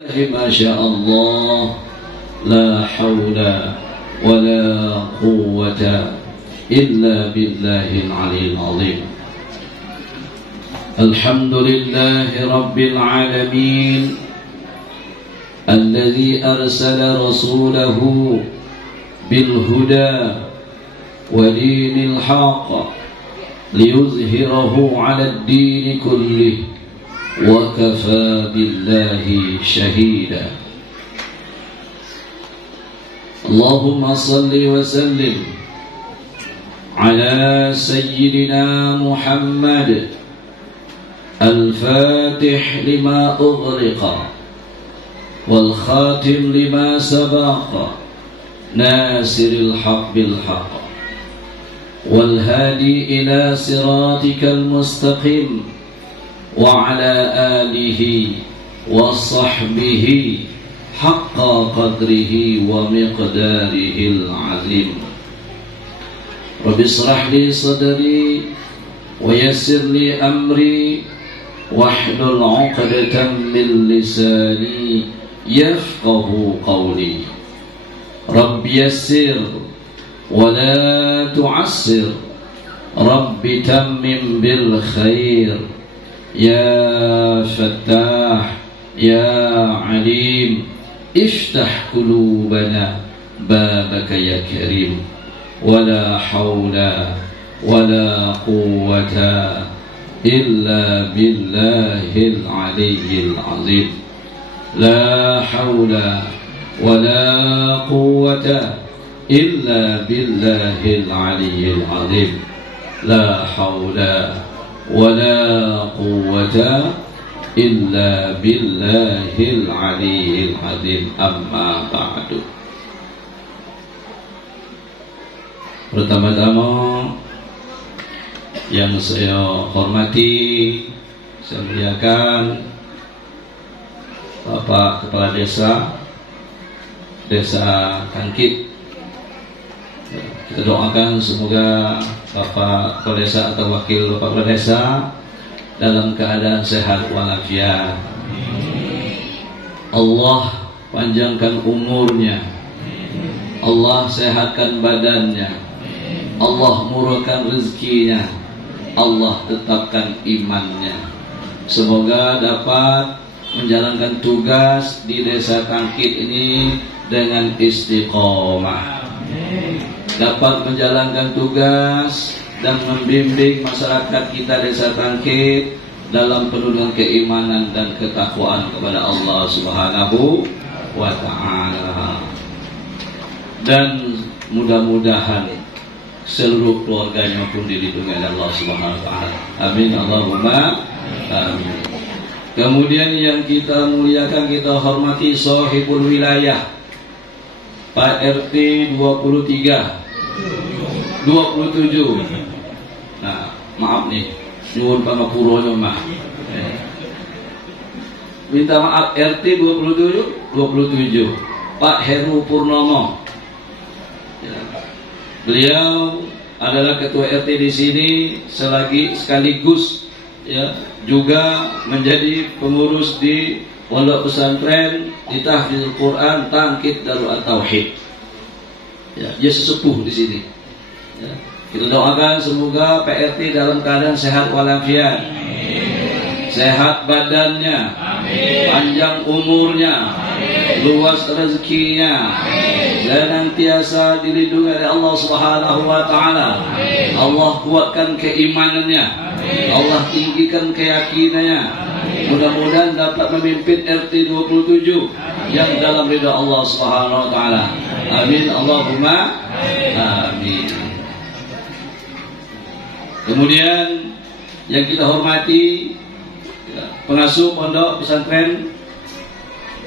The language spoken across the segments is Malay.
ما شاء الله لا حول ولا قوة إلا بالله العلي العظيم. الحمد لله رب العالمين الذي أرسل رسوله بالهدى ودين الحق ليظهره على الدين كله وكفى بالله شهيدا. اللهم صل وسلم على سيدنا محمد الفاتح لما أغلق والخاتم لما سبق ناصر الحق بالحق والهادي إلى صراطك المستقيم وعلى آله وصحبه حق قدره ومقداره العظيم. رب اشرح لي صدري ويسر لي أمري واحلل عقدة من لساني يفقه قولي. رب يسر ولا تعسر رب تمم بالخير يا فتاح يا عليم افتح قلوبنا بابك يا كريم. ولا حول ولا قوة إلا بالله العلي العظيم. لا حول ولا قوة إلا بالله العلي العظيم. لا حول ولا قوة إلا بالله العلي العظيم. أما بعد. Pertama-tama yang saya hormati, saya muliakan Bapak Kepala Desa Kangkit. Kita doakan semoga Bapak Kepala Desa atau Wakil Bapak Kepala Desa dalam keadaan sehat walafiat. Allah panjangkan umurnya, Allah sehatkan badannya, Allah murahkan rezekinya, Allah tetapkan imannya. Semoga dapat menjalankan tugas di Desa Kangkit ini dengan istiqomah, dapat menjalankan tugas dan membimbing masyarakat kita Desa Kangkit dalam penuh keimanan dan ketakwaan kepada Allah Subhanahu wa ta'ala. Dan mudah-mudahan seluruh keluarganya pun dilindungi oleh Allah Subhanahu wa ta'ala. Amin Allahumma amin. Kemudian yang kita muliakan, kita hormati sahibul wilayah Pak RT 27. Nah, maaf nih, nyuwun pangapuronya mah. Minta maaf RT 27 Pak Heru Purnomo. Beliau adalah ketua RT di sini sekaligus ya juga menjadi pengurus di pondok pesantren di Tahfidzul Quran Kangkit Darul Tauhid. Ya, dia sesepuh di sini. Ya, kita doakan semoga PRT dalam keadaan sehat walafiat, sehat badannya, panjang umurnya, luas rezekinya, senantiasa dilindungi oleh Allah Subhanahu wa ta'ala. Allah kuatkan keimanannya, Allah tinggikan keyakinannya. Mudah-mudahan dapat memimpin RT 27 yang dalam ridha Allah Subhanahu wa ta'ala. Amin Allahumma amin. Kemudian yang kita hormati pengasuh pondok pesantren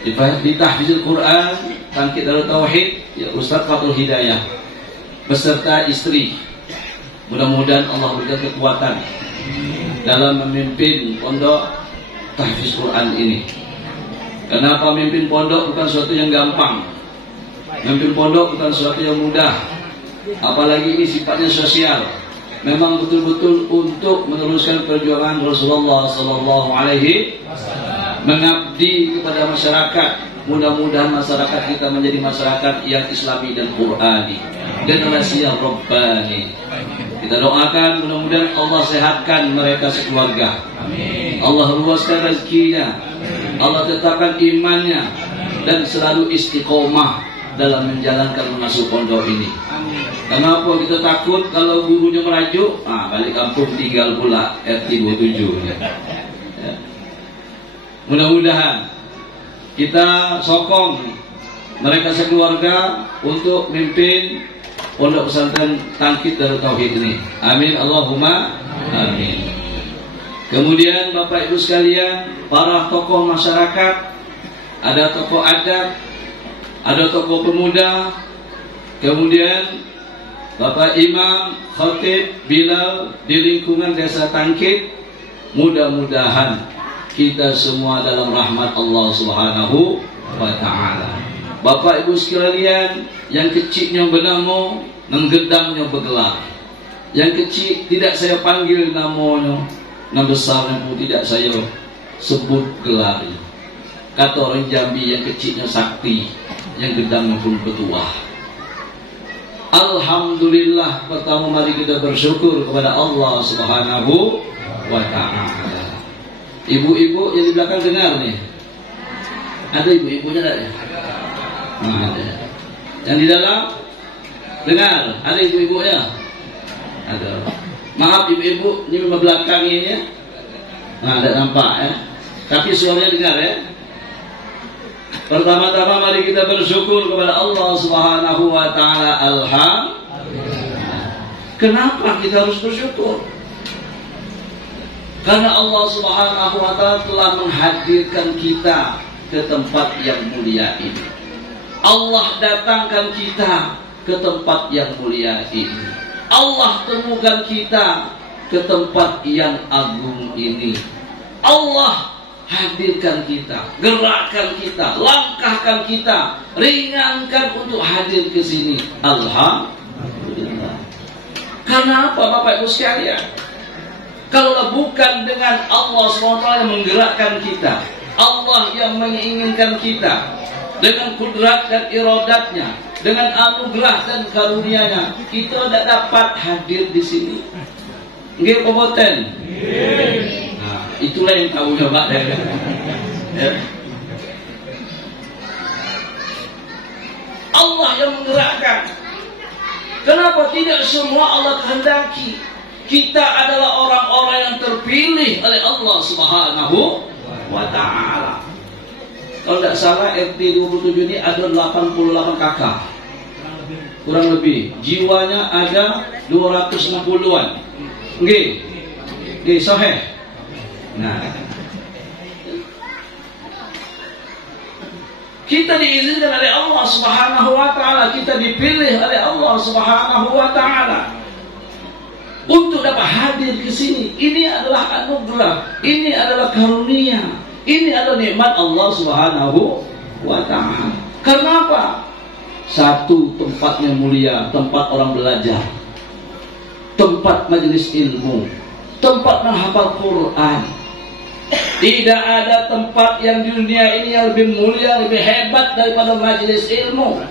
di Tahfidzul Quran Kangkit Darul Tauhid, ya Ustaz Fatul Hidayah beserta istri. Mudah-mudahan Allah berikan kekuatan dalam memimpin pondok Tahfidz Quran ini. Kenapa memimpin pondok bukan sesuatu yang gampang, memimpin pondok bukan sesuatu yang mudah, apalagi ini sifatnya sosial. Memang betul-betul untuk meneruskan perjuangan Rasulullah Sallallahu Alaihi Wasallam. mengabdi kepada masyarakat. Mudah-mudahan masyarakat kita menjadi masyarakat yang Islami dan Qurani, generasi yang Rabbani. Kita doakan mudah-mudahan Allah sehatkan mereka sekeluarga. Allah luaskan rezekinya, Allah tetapkan imannya, dan selalu istiqomah dalam menjalankan mengasuh pondok ini. Kenapa kita takut kalau gurunya merajuk? Balik kampung tinggal pula RT 27 ya. Mudah-mudahan kita sokong mereka sekeluarga untuk mimpin pondok pesantren Tangkit Darut Tauhid ini. Amin Allahumma amin. Kemudian Bapak Ibu sekalian, para tokoh masyarakat, ada tokoh adat, ada tokoh pemuda, kemudian Bapak Imam, Khatib, Bilal di lingkungan desa Tangkit. Mudah-mudahan kita semua dalam rahmat Allah Subhanahu wa ta'ala. Bapak Ibu sekalian, yang kecilnya bernama, yang gedangnya bergelar. Yang kecil tidak saya panggil namanya, yang besarnya pun tidak saya sebut gelarnya. Kata orang Jambi, yang kecilnya sakti, yang gedangnya pun bertuah. Alhamdulillah, pertama mari kita bersyukur kepada Allah Subhanahu wa ta'ala. Ibu-ibu yang di belakang dengar nih. Ada ibu-ibunya tak? Ada. Yang di dalam dengar, ada ibu-ibunya? Ada. Maaf ibu-ibu, ini memang belakang ini ya. Ada nampak ya. Tapi suaranya dengar ya. Pertama-tama mari kita bersyukur kepada Allah Subhanahu wa ta'ala. Alhamdulillah. Kenapa kita harus bersyukur? Karena Allah Subhanahu wa ta'ala telah menghadirkan kita ke tempat yang mulia ini. Allah datangkan kita ke tempat yang mulia ini. Allah temukan kita ke tempat yang agung ini. Allah hadirkan kita, gerakkan kita, langkahkan kita, ringankan untuk hadir ke sini. Alhamdulillah. Karena apa Bapak Ibu sekalian? Kalau bukan dengan Allah SWT yang menggerakkan kita, Allah yang menginginkan kita, dengan kudrat dan iradatnya, dengan anugerah dan karunia-Nya, kita tidak dapat hadir di sini. Nggih kompeten. Nah, itulah yang tahu coba ya. Allah yang menggerakkan. Kenapa tidak semua Allah kehendaki? Kita adalah orang-orang yang terpilih oleh Allah Subhanahu wa ta'ala. Kalau tidak salah RT 27 ini ada 88 kakak. Kurang lebih. Jiwanya ada 260-an. Nggih. Nggih, sahih. Nah. Kita diizinkan oleh Allah Subhanahu wa ta'ala, kita dipilih oleh Allah Subhanahu wa ta'ala untuk dapat hadir ke sini. Ini adalah anugerah, ini adalah karunia, ini adalah nikmat Allah Subhanahu wa ta'ala. Karena apa? Satu, tempatnya mulia, tempat orang belajar, tempat majelis ilmu, tempat menghafal Quran. Tidak ada tempat yang di dunia ini yang lebih mulia, lebih hebat daripada majelis ilmu.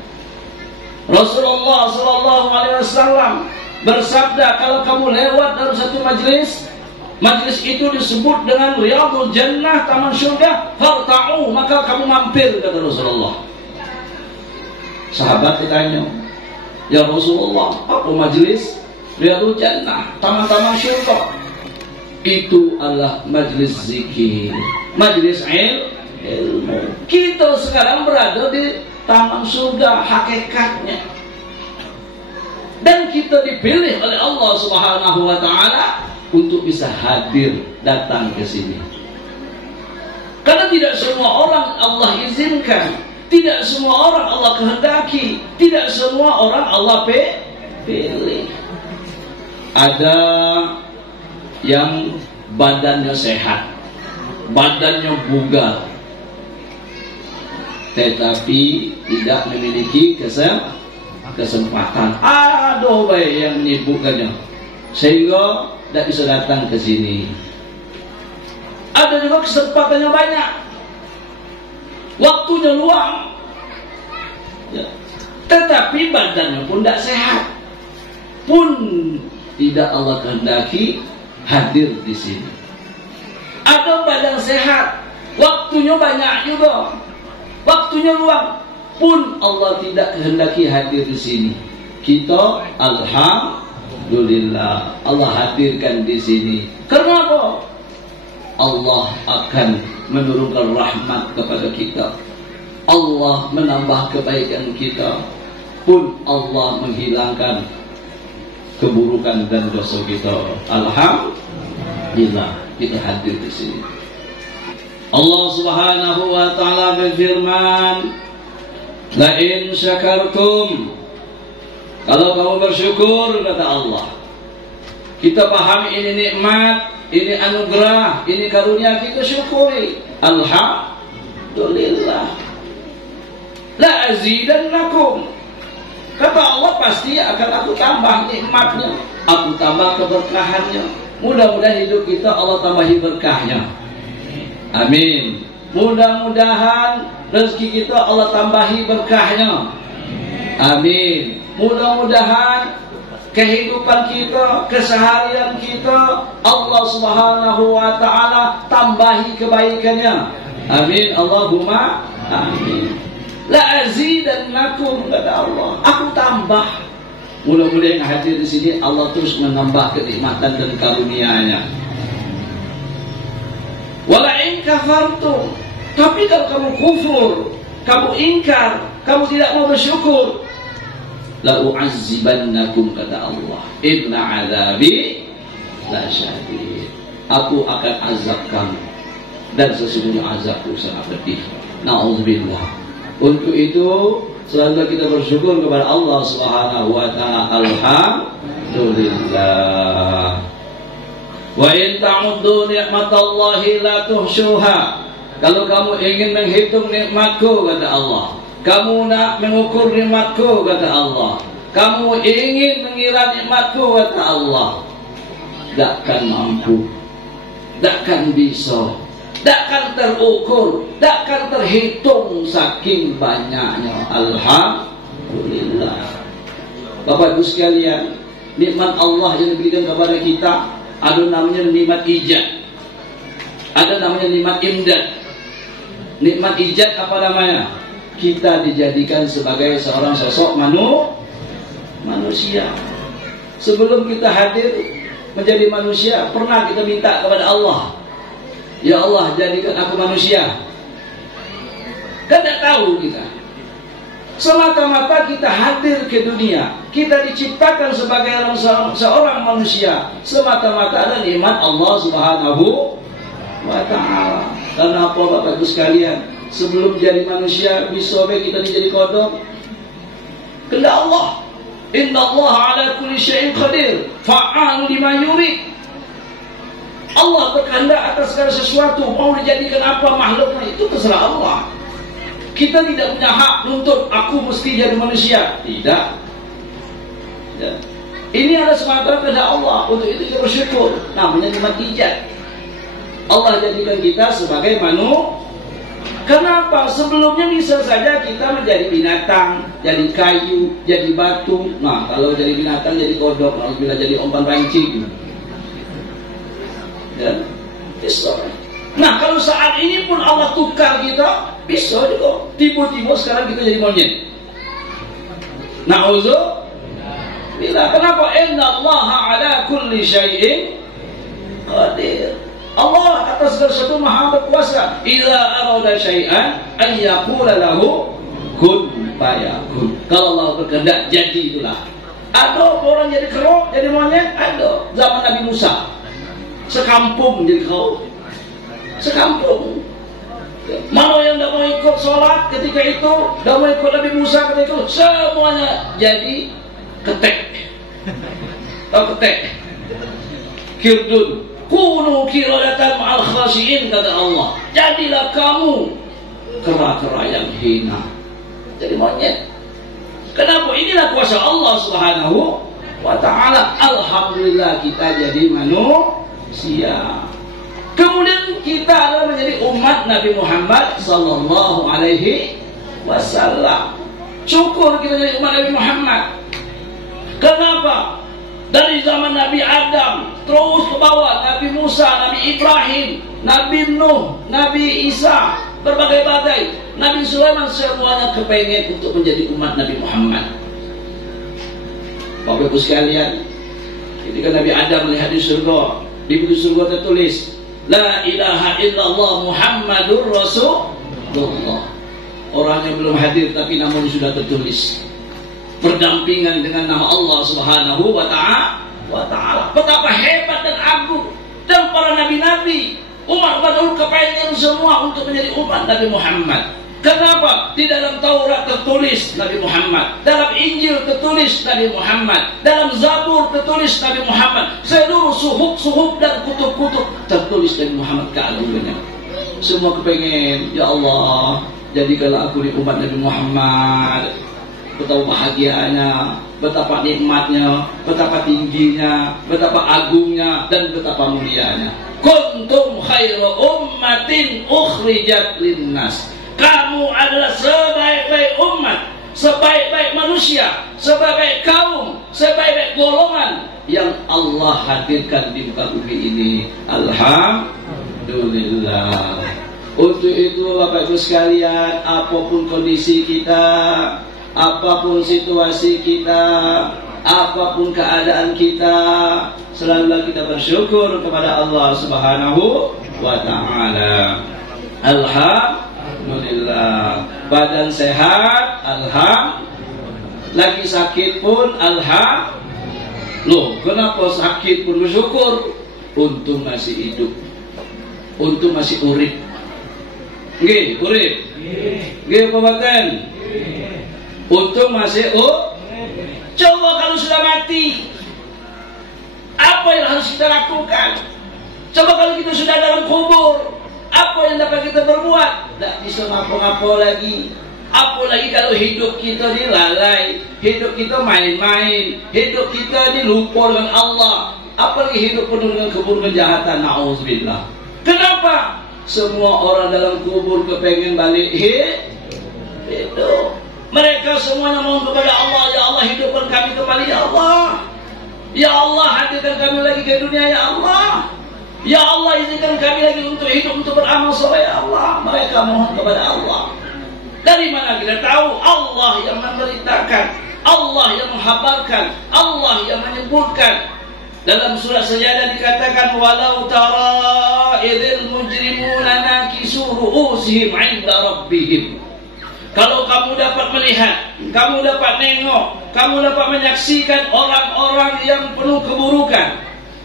Rasulullah SAW bersabda, kalau kamu lewat dalam satu majelis, majelis itu disebut dengan Riyadul Jannah, taman surga, farta'u, maka kamu mampir, kata Rasulullah. Sahabat ditanya, ya Rasulullah, apa majelis Riyadul Jannah, taman-taman surga? Itu adalah majelis zikir, majelis ilmu. Kita sekarang berada di taman surga hakikatnya. Dan kita dipilih oleh Allah Subhanahu wa ta'ala untuk bisa hadir, datang ke sini. Karena tidak semua orang Allah izinkan, tidak semua orang Allah kehendaki, tidak semua orang Allah pilih. Ada yang badannya sehat, badannya bugar, tetapi tidak memiliki kesempatan. Aduh baik yang menyibukkannya, sehingga tidak bisa datang ke sini. Ada juga kesempatannya banyak, waktunya luang, ya. Tetapi badannya pun tidak sehat, pun tidak Allah kehendaki hadir di sini. Ada badan sehat, waktunya banyak juga, waktunya luang, pun Allah tidak kehendaki hadir di sini. Kita alhamdulillah Allah hadirkan di sini. Kenapa? Allah akan menurunkan rahmat kepada kita. Allah menambah kebaikan kita, pun Allah menghilangkan keburukan dan dosa kita. Alhamdulillah kita hadir di sini. Allah Subhanahu wa taala berfirman, "La in syakartum," kalau kamu bersyukur, kata Allah. Kita pahami ini nikmat, ini anugerah, ini karunia, kita syukuri. Alhamdulillah. La azidannakum. Kata Allah, pasti akan aku tambah nikmatnya, aku tambah keberkahannya. Mudah-mudahan hidup kita Allah tambahi berkahnya. Amin. Mudah-mudahan rezeki kita Allah tambahi berkahnya. Amin. Mudah-mudahan kehidupan kita, keseharian kita Allah Subhanahu wa taala tambahi kebaikannya. Amin. Allahumma amin. La azidannakum, kata Allah, aku tambah. Mudah-mudahan yang hadir di sini Allah terus menambah kenikmatan dan karunia-Nya. Wala in kafartum, tapi kalau kamu kufur, kamu ingkar, kamu tidak mau bersyukur, la u'azzibannakum, kata Allah, inna azabi la syadid, aku akan azab kamu dan sesungguhnya azabku sangat pedih. Na'udzubillah. Untuk itu selalu kita bersyukur kepada Allah Subhanahu wa taala. Alhamdulillah. Wa in ta'uddu ni'matallahi la tuhsyuha. Kalau kamu ingin menghitung nikmatku, kata Allah, kamu nak mengukur nikmatku, kata Allah, kamu ingin mengira nikmatku, kata Allah, takkan mampu, takkan bisa, takkan terukur, takkan terhitung saking banyaknya. Alhamdulillah. Bapak Ibu sekalian, nikmat Allah yang diberikan kepada kita ada namanya nikmat ijad, ada namanya nikmat imdad. Nikmat ijad apa namanya? Kita dijadikan sebagai seorang sosok manusia. Sebelum kita hadir menjadi manusia, pernah kita minta kepada Allah, ya Allah, jadikan aku manusia. Kan tak tahu kita. Semata-mata kita hadir ke dunia, kita diciptakan sebagai seorang manusia, semata-mata ada nikmat Allah Subhanahu wa ta'ala. Karena apa Bapak Ibu sekalian? Sebelum jadi manusia, bisa kita jadi kodok. Kehendak Allah. Inna Allah ala kulli syai'in qadir, fa'alu lima yurid. Allah berkehendak atas segala sesuatu. Mau dijadikan apa makhluknya, itu terserah Allah. Kita tidak punya hak nuntut aku mesti jadi manusia. Tidak. Ya. Ini adalah semata kehendak Allah. Untuk itu kita bersyukur. Namanya nikmat ijad. Allah jadikan kita sebagai manusia. Kenapa? Sebelumnya bisa saja kita menjadi binatang, jadi kayu, jadi batu. Nah, kalau jadi binatang jadi kodok, kalau bila jadi umpan pancing. Ya, bisa. Nah, kalau saat ini pun Allah tukar kita, bisa juga. Tiba-tiba sekarang kita jadi monyet. Na'udzubillah. Kenapa? Inna Allah ala kulli syai'in qadir. Allah atas segala sesuatu maha berkuasa. Idza arada syai'an an yaqula lahu kun fayakun. Kalau Allah berkehendak, jadi itulah. Ada orang jadi kero, jadi monyet, ada. Zaman Nabi Musa, sekampung jadi kero, sekampung. Mana yang tidak mau ikut sholat ketika itu, tidak mau ikut Nabi Musa ketika itu, semuanya jadi ketek. Tahu ketek? Kirdun. Kunu kiradatan ma'al khasyiin, kata Allah. Jadilah kamu kera-kera yang hina, jadi monyet. Kenapa? Inilah kuasa Allah Subhanahu wa ta'ala. Alhamdulillah kita jadi manusia. Kemudian kita adalah menjadi umat Nabi Muhammad sallallahu alaihi wasallam. Syukur kita jadi umat Nabi Muhammad. Kenapa? Dari zaman Nabi Adam terus ke bawah, Nabi Musa, Nabi Ibrahim, Nabi Nuh, Nabi Isa, berbagai-bagai, Nabi Sulaiman, semuanya kepengen untuk menjadi umat Nabi Muhammad. Bapak Ibu sekalian, ketika Nabi Adam melihat di surga, di pintu surga tertulis La ilaha illallah Muhammadur Rasulullah. Orangnya belum hadir tapi namun sudah tertulis berdampingan dengan nama Allah Subhanahu wa ta'ala. Betapa hebat dan agung. Dan para nabi-nabi, umat dahulu kepengen semua untuk menjadi umat Nabi Muhammad. Kenapa? Di dalam Taurat tertulis Nabi Muhammad, dalam Injil tertulis Nabi Muhammad, dalam Zabur tertulis Nabi Muhammad, seluruh suhuf dan kutub-kutub tertulis Nabi Muhammad keagungannya. Semua kepengen, ya Allah, jadikanlah aku di umat Nabi Muhammad. Betapa bahagianya, betapa nikmatnya, betapa tingginya, betapa agungnya, dan betapa mulianya. Kuntum khairu ummatin ukhrijat linnas. Kamu adalah sebaik-baik umat, sebaik-baik manusia, sebaik-baik kaum, sebaik-baik golongan yang Allah hadirkan di muka bumi ini. Alhamdulillah. Untuk itu Bapak Ibu sekalian, apapun kondisi kita, apapun situasi kita, apapun keadaan kita, selalulah kita bersyukur kepada Allah Subhanahu wa ta'ala. Alhamdulillah. Badan sehat, alhamdulillah. Lagi sakit pun alhamdulillah. Loh, kenapa sakit pun bersyukur? Untung masih hidup, untung masih urip. Nggih, urip. Nggih, pembaten. Untung masih Coba kalau sudah mati, apa yang harus kita lakukan? Coba kalau kita sudah dalam kubur, apa yang dapat kita berbuat? Tidak bisa ngapa-ngapa lagi. Apalagi kalau hidup kita dilalai, hidup kita main-main, hidup kita dilupa dengan Allah. Apalagi hidup penuh dengan kejahatan. Na'udzubillah. Kenapa? Semua orang dalam kubur kepengen balik hidup. Mereka semuanya mohon kepada Allah, ya Allah hidupkan kami kembali, ya Allah. Ya Allah hadirkan kami lagi ke dunia, ya Allah. Ya Allah izinkan kami lagi untuk hidup, untuk beramal soleh, ya Allah. Mereka mohon kepada Allah. Dari mana kita tahu? Allah yang memberitakan, Allah yang menghabarkan, Allah yang menyebutkan. Dalam surah Sajadah dikatakan walau tara idzil mujrimuna nakisu ru'usihim 'inda rabbihim. Kalau kamu dapat melihat, kamu dapat nengok, kamu dapat menyaksikan orang-orang yang penuh keburukan,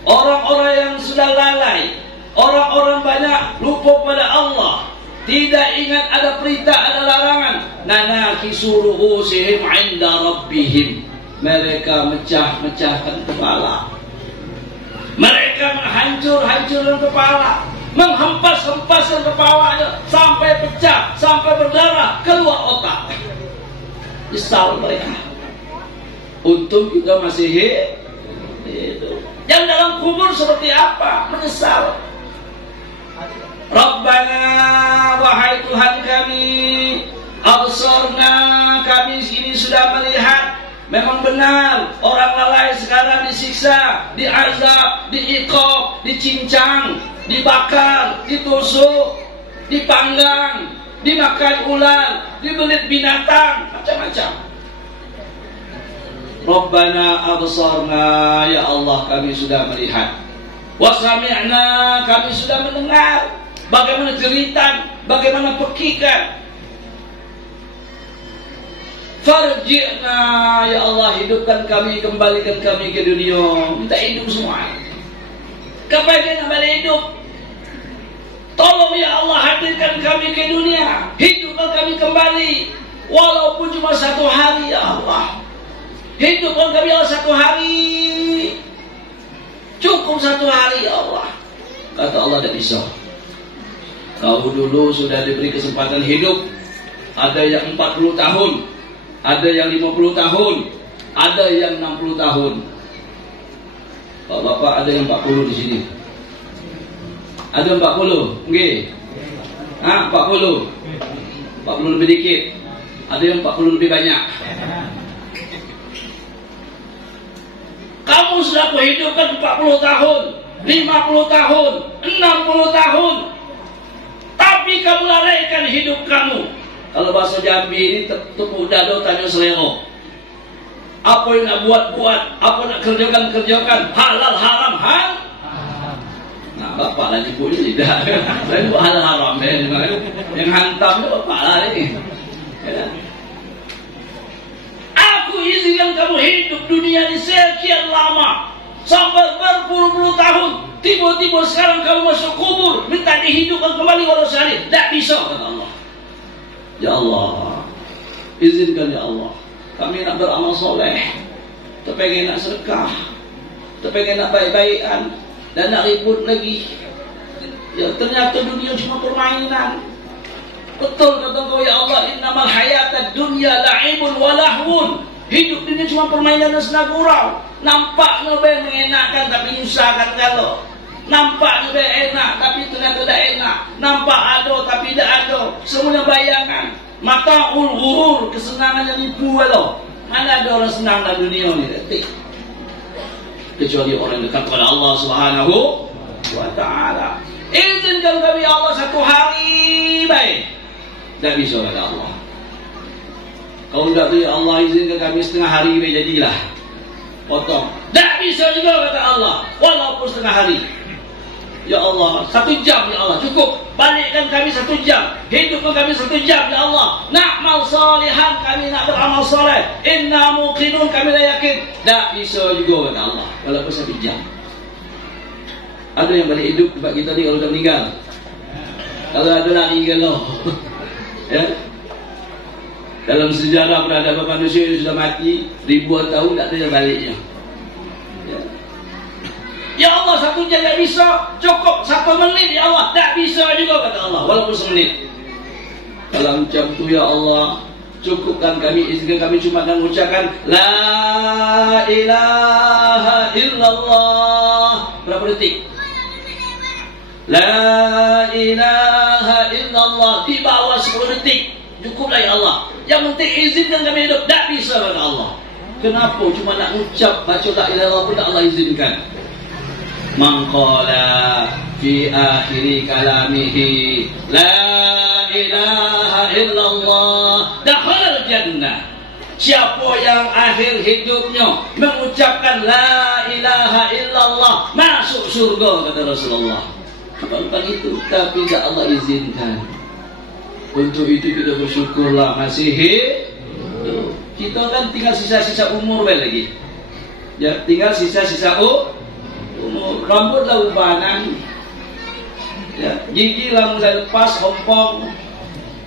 orang-orang yang sudah lalai, orang-orang banyak lupa pada Allah, tidak ingat ada perintah, ada larangan. Nanakisu ru'usihim 'inda rabbihim. Mereka mecah-mecahkan kepala. Mereka menghancur-hancurkan kepala, menghempas-hempaskan kepalanya sampai pecah, sampai berdarah, keluar otak. Nyesal mereka. Untung kita masih hidup. Yang dalam kubur seperti apa? Menyesal. Rabbana, wahai Tuhan kami, absorna, kami ini sudah melihat. Memang benar, orang lalai sekarang disiksa, diazab, diiqab, dicincang, dibakar, ditusuk, dipanggang, dimakan ular, dibelit binatang, macam-macam. Rabbana absarna, ya Allah kami sudah melihat. Wasami'na, kami sudah mendengar bagaimana jeritan, bagaimana pekikan. Farji'na, ya Allah hidupkan kami, kembalikan kami ke dunia. Minta hidup semua. Kepengen kembali hidup. Tolong ya Allah hadirkan kami ke dunia, hidupkan kami kembali, walaupun cuma satu hari ya Allah. Hidupkan kami ya Allah satu hari. Cukup satu hari ya Allah. Kata Allah tidak bisa. Kau dulu sudah diberi kesempatan hidup. Ada yang 40 tahun, ada yang 50 tahun, ada yang 60 tahun. Bapak-bapak ada yang 40 di sini. Ada 40, okey. 40 lebih dikit. Ada yang 40 lebih banyak. Kamu sudah kuhidupkan 40 tahun, 50 tahun, 60 tahun, tapi kamu lalaikan hidup kamu. Kalau bahasa Jambi ini tepuk dado tanya selero. Apa yang nak buat, apa nak kerjakan, halal haram hal. Nah, bapak lah nyebut ni tidak. Saya buat halal haram yang hantam tu bapak lah ni. Aku izinkan kamu hidup dunia ini sekian lama, sampai berpuluh-puluh tahun. Tiba-tiba sekarang kamu masuk kubur, minta dihidupkan kembali walau sehari. Tak bisa, kata Allah. Ya Allah, izinkan ya Allah, kami nak beramal soleh, terpengen nak sedekah, terpengen nak baik-baikan, dan nak ribut lagi. Ya, ternyata dunia cuma permainan. Betul kata kau ya Allah, innamal hayatad dunya la'ibun wa lahwun. Hidup dunia cuma permainan dan senang gurau. Nampaknya lebih mengenakkan tapi menyusahkan kalau. Nampaknya lebih enak tapi ternyata tidak enak. Nampak ada tapi tidak ada. Semuanya bayangan. Mata ghurur, kesenangan yang nipu kalau. Mana ada orang senang dalam dunia ni? Detik. Kecuali orang dekat kepada Allah Subhanahu wa ta'ala. Izinkan kami Allah satu hari baik. Tak bisa kata Allah. Kalau tak tu ya Allah izinkan kami setengah hari baik jadilah. Potong. Tak bisa juga kata Allah. Walaupun setengah hari. Ya Allah, 1 jam ya Allah cukup. Balikkan kami 1 jam. Hidupkan kami 1 jam ya Allah. Na'mal salihan, kami nak beramal soleh. Inna muqinun, kami dah yakin. Tak bisa juga kata Allah. Walaupun 1 jam. Ada yang balik hidup tempat kita ni kalau dah meninggal. Kalau ada lari kalau. Ya. Dalam sejarah peradaban manusia yang sudah mati ribuan tahun tak ada yang baliknya. Ya Allah 1 jam tak bisa, cukup 1 menit ya Allah, tak bisa juga kata Allah, walaupun 1 menit. Kalau macam tu ya Allah, cukupkan kami, izinkan kami cuma nak mengucapkan La ilaha illallah. Berapa detik? La ilaha illallah. Di bawah 10 detik cukuplah ya Allah. Yang penting izinkan kami hidup. Tak bisa kata Allah. Kenapa cuma nak ucap baca la ilaha illallah pun tak Allah izinkan? Man qala fi akhiri kalamihi la ilaha illallah dakhala al-jannah. Siapa yang akhir hidupnya mengucapkan la ilaha illallah masuk surga kata Rasulullah. Bukan itu, tapi tak Allah izinkan. Untuk itu kita bersyukurlah masih hidup. Kita kan tinggal sisa-sisa umur lagi. Ya, tinggal sisa-sisa umur. Rambut lah ubanan, ya, gigi lah mulai lepas, hompong.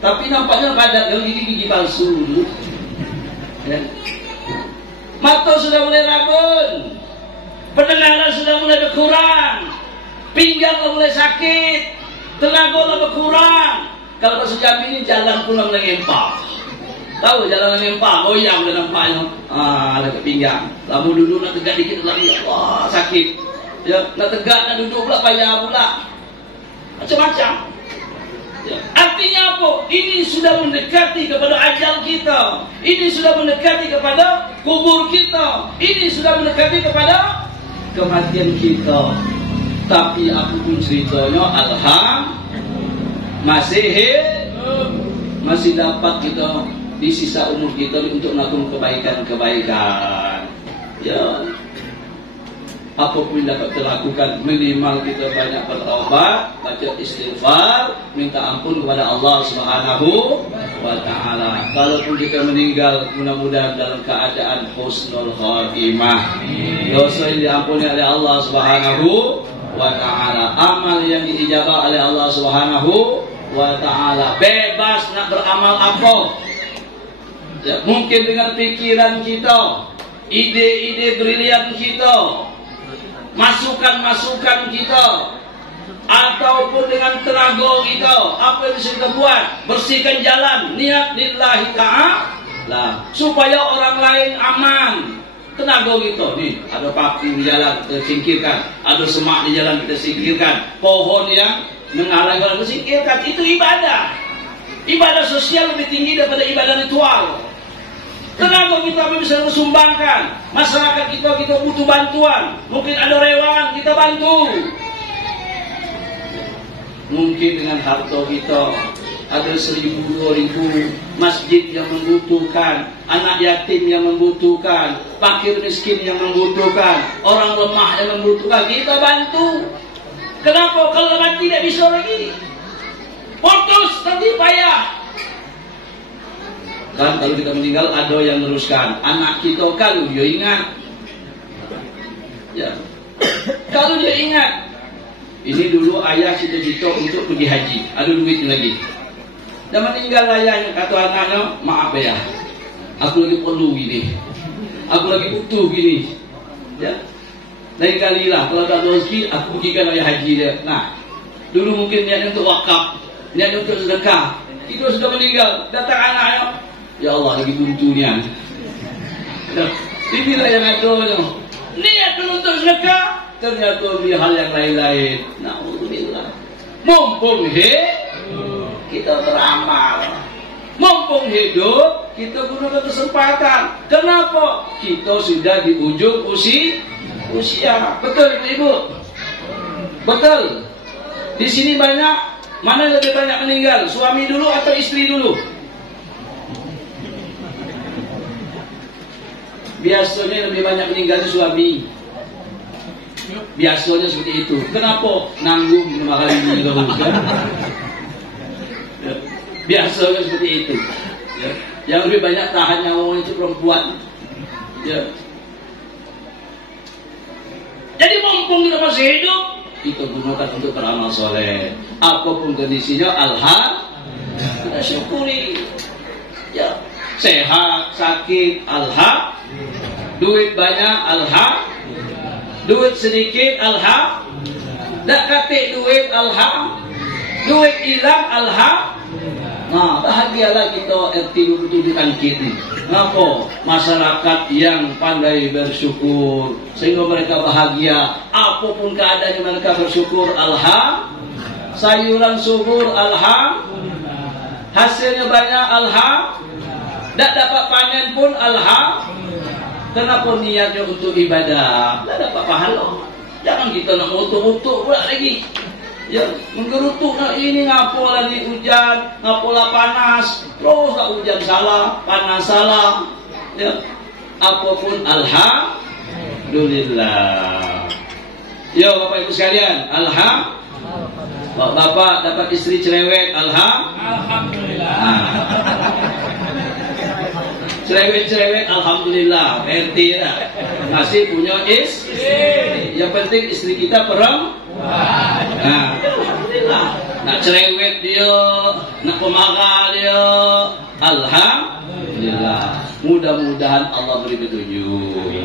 Tapi nampaknya padat, kalau gigi palsu dulu. Ya. Mata sudah mulai rabun, pendengaran sudah mulai berkurang, pinggang lah mulai sakit, tenaga lah berkurang. Kalau bahasa Jambi ini jalan pun lah mulai ngempak. Tahu jalan ngempak, goyang dah nampaknya. Ada ke pinggang. Lalu dulu nak tegak dikit lagi, wah sakit. Ya, nak tegak, nak duduk pula, payah pula. Macam-macam. Ya. Artinya apa? Ini sudah mendekati kepada ajal kita. Ini sudah mendekati kepada kubur kita. Ini sudah mendekati kepada kematian kita. Tapi apapun ceritanya, masih hidup, masih dapat kita di sisa umur kita untuk melakukan kebaikan-kebaikan. Ya. Apapun dapat kita lakukan, minimal kita banyak bertaubat, baca istighfar, minta ampun kepada Allah Subhanahu wa ta'ala. Kalaupun kita meninggal, mudah-mudahan dalam keadaan husnul khatimah. Dosa yang diampuni oleh Allah Subhanahu wa ta'ala. Amal yang diijabah oleh Allah Subhanahu wa ta'ala. Bebas nak beramal apa. Ya, mungkin dengan pikiran kita, ide-ide brilian kita, masukan-masukan kita, ataupun dengan tenaga kita, apa yang bisa kita buat, bersihkan jalan, niat lillahi ta'ala, supaya orang lain aman. tenaga kita nih, ada paku di jalan kita singkirkan, ada semak di jalan kita singkirkan, pohon yang menghalangi orang kita singkirkan. Itu ibadah. Ibadah sosial lebih tinggi daripada ibadah ritual. Tenaga kita bisa bersumbangkan. Masyarakat kita butuh bantuan. Mungkin ada rewan, kita bantu. Mungkin dengan harta kita ada 1.000, 2.000 masjid yang membutuhkan, anak yatim yang membutuhkan, fakir miskin yang membutuhkan, orang lemah yang membutuhkan, kita bantu. Kenapa? Kalau mati tidak bisa lagi, putus, nanti payah. Kan kalau kita meninggal ada yang meneruskan. Anak kita kalau dia ingat, ya, kalau dia ingat, ini dulu ayah cita-cita untuk pergi haji, ada duit lagi. Dan meninggal ayahnya, kata anaknya, maaf ya, aku lagi perlu gini, aku lagi butuh gini. Ya, lain kali lah kalau tak ada rezeki, aku pergikan ayah haji dia. Nah, dulu mungkin niatnya untuk wakaf, niatnya untuk sedekah. Itu sudah meninggal, datang anaknya, ya Allah lagi buntunya. Inilah yang ada. Niat dulu untuk sedekah, ternyata beli hal yang lain-lain. Na'udzubillah. Mumpung kita beramal, mumpung hidup kita gunakan kesempatan. Kenapa? Kita sudah di ujung usia. Betul ibu? Betul. Di sini banyak, mana lebih banyak meninggal, suami dulu atau istri dulu? Biasanya lebih banyak meninggal suami. Biasanya seperti itu. Kenapa? Nanggung 5 kali meninggal. Biasanya seperti itu. Ya. Yang lebih banyak tahan nyawa itu perempuan. Ya. Jadi mumpung kita masih hidup, kita gunakan untuk beramal soleh. Apapun kondisinya, alhamdulillah, kita syukuri. Ya. Sehat, sakit, alhamdulillah. Duit banyak, alhamdulillah. Duit sedikit, alhamdulillah. Tak katik duit, alhamdulillah. Duit hilang, alhamdulillah. Nah, bahagialah kita RT 27 Tangkit ini. Kenapa? Masyarakat yang pandai bersyukur, sehingga mereka bahagia. Apapun keadaannya mereka bersyukur, alhamdulillah. Sayuran subur, alhamdulillah. Hasilnya banyak, alhamdulillah. Tak dapat panen pun, alhamdulillah. Kenapa niatnya untuk ibadah? Tak dapat pahala. Jangan kita nak utuk-utuk pula lagi. Ya, menggerutuk nak ini ngapo lagi hujan, ngapo lah panas, terus tak hujan salah, panas salah. Ya, apapun alhamdulillah. Yo Bapak Ibu sekalian, alhamdulillah. Bapak dapat istri cerewet, alhamdulillah. Cerewet, alhamdulillah. RT lah. Masih punya istri. Yang penting istri kita perempuan. Nah, alhamdulillah. Nak cerewet dia, nak pemarah dia, alhamdulillah. Mudah-mudahan Allah beri petunjuk.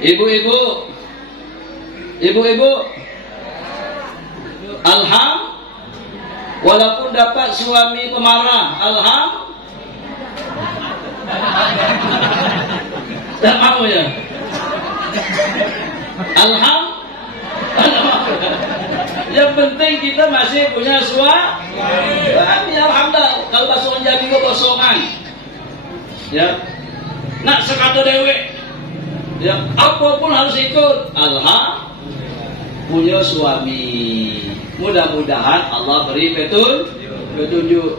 Ibu-ibu, alhamdulillah. Walaupun dapat suami pemarah, alhamdulillah. Tak mau ya? Alhamdulillah. Yang penting kita masih punya suami. Alhamdulillah. Kalau bahasa orang Jambi kok kosongan. Ya. Nak sekata dewek. Ya, apapun harus ikut. Alhamdulillah. Punya suami. Mudah-mudahan Allah beri petunjuk.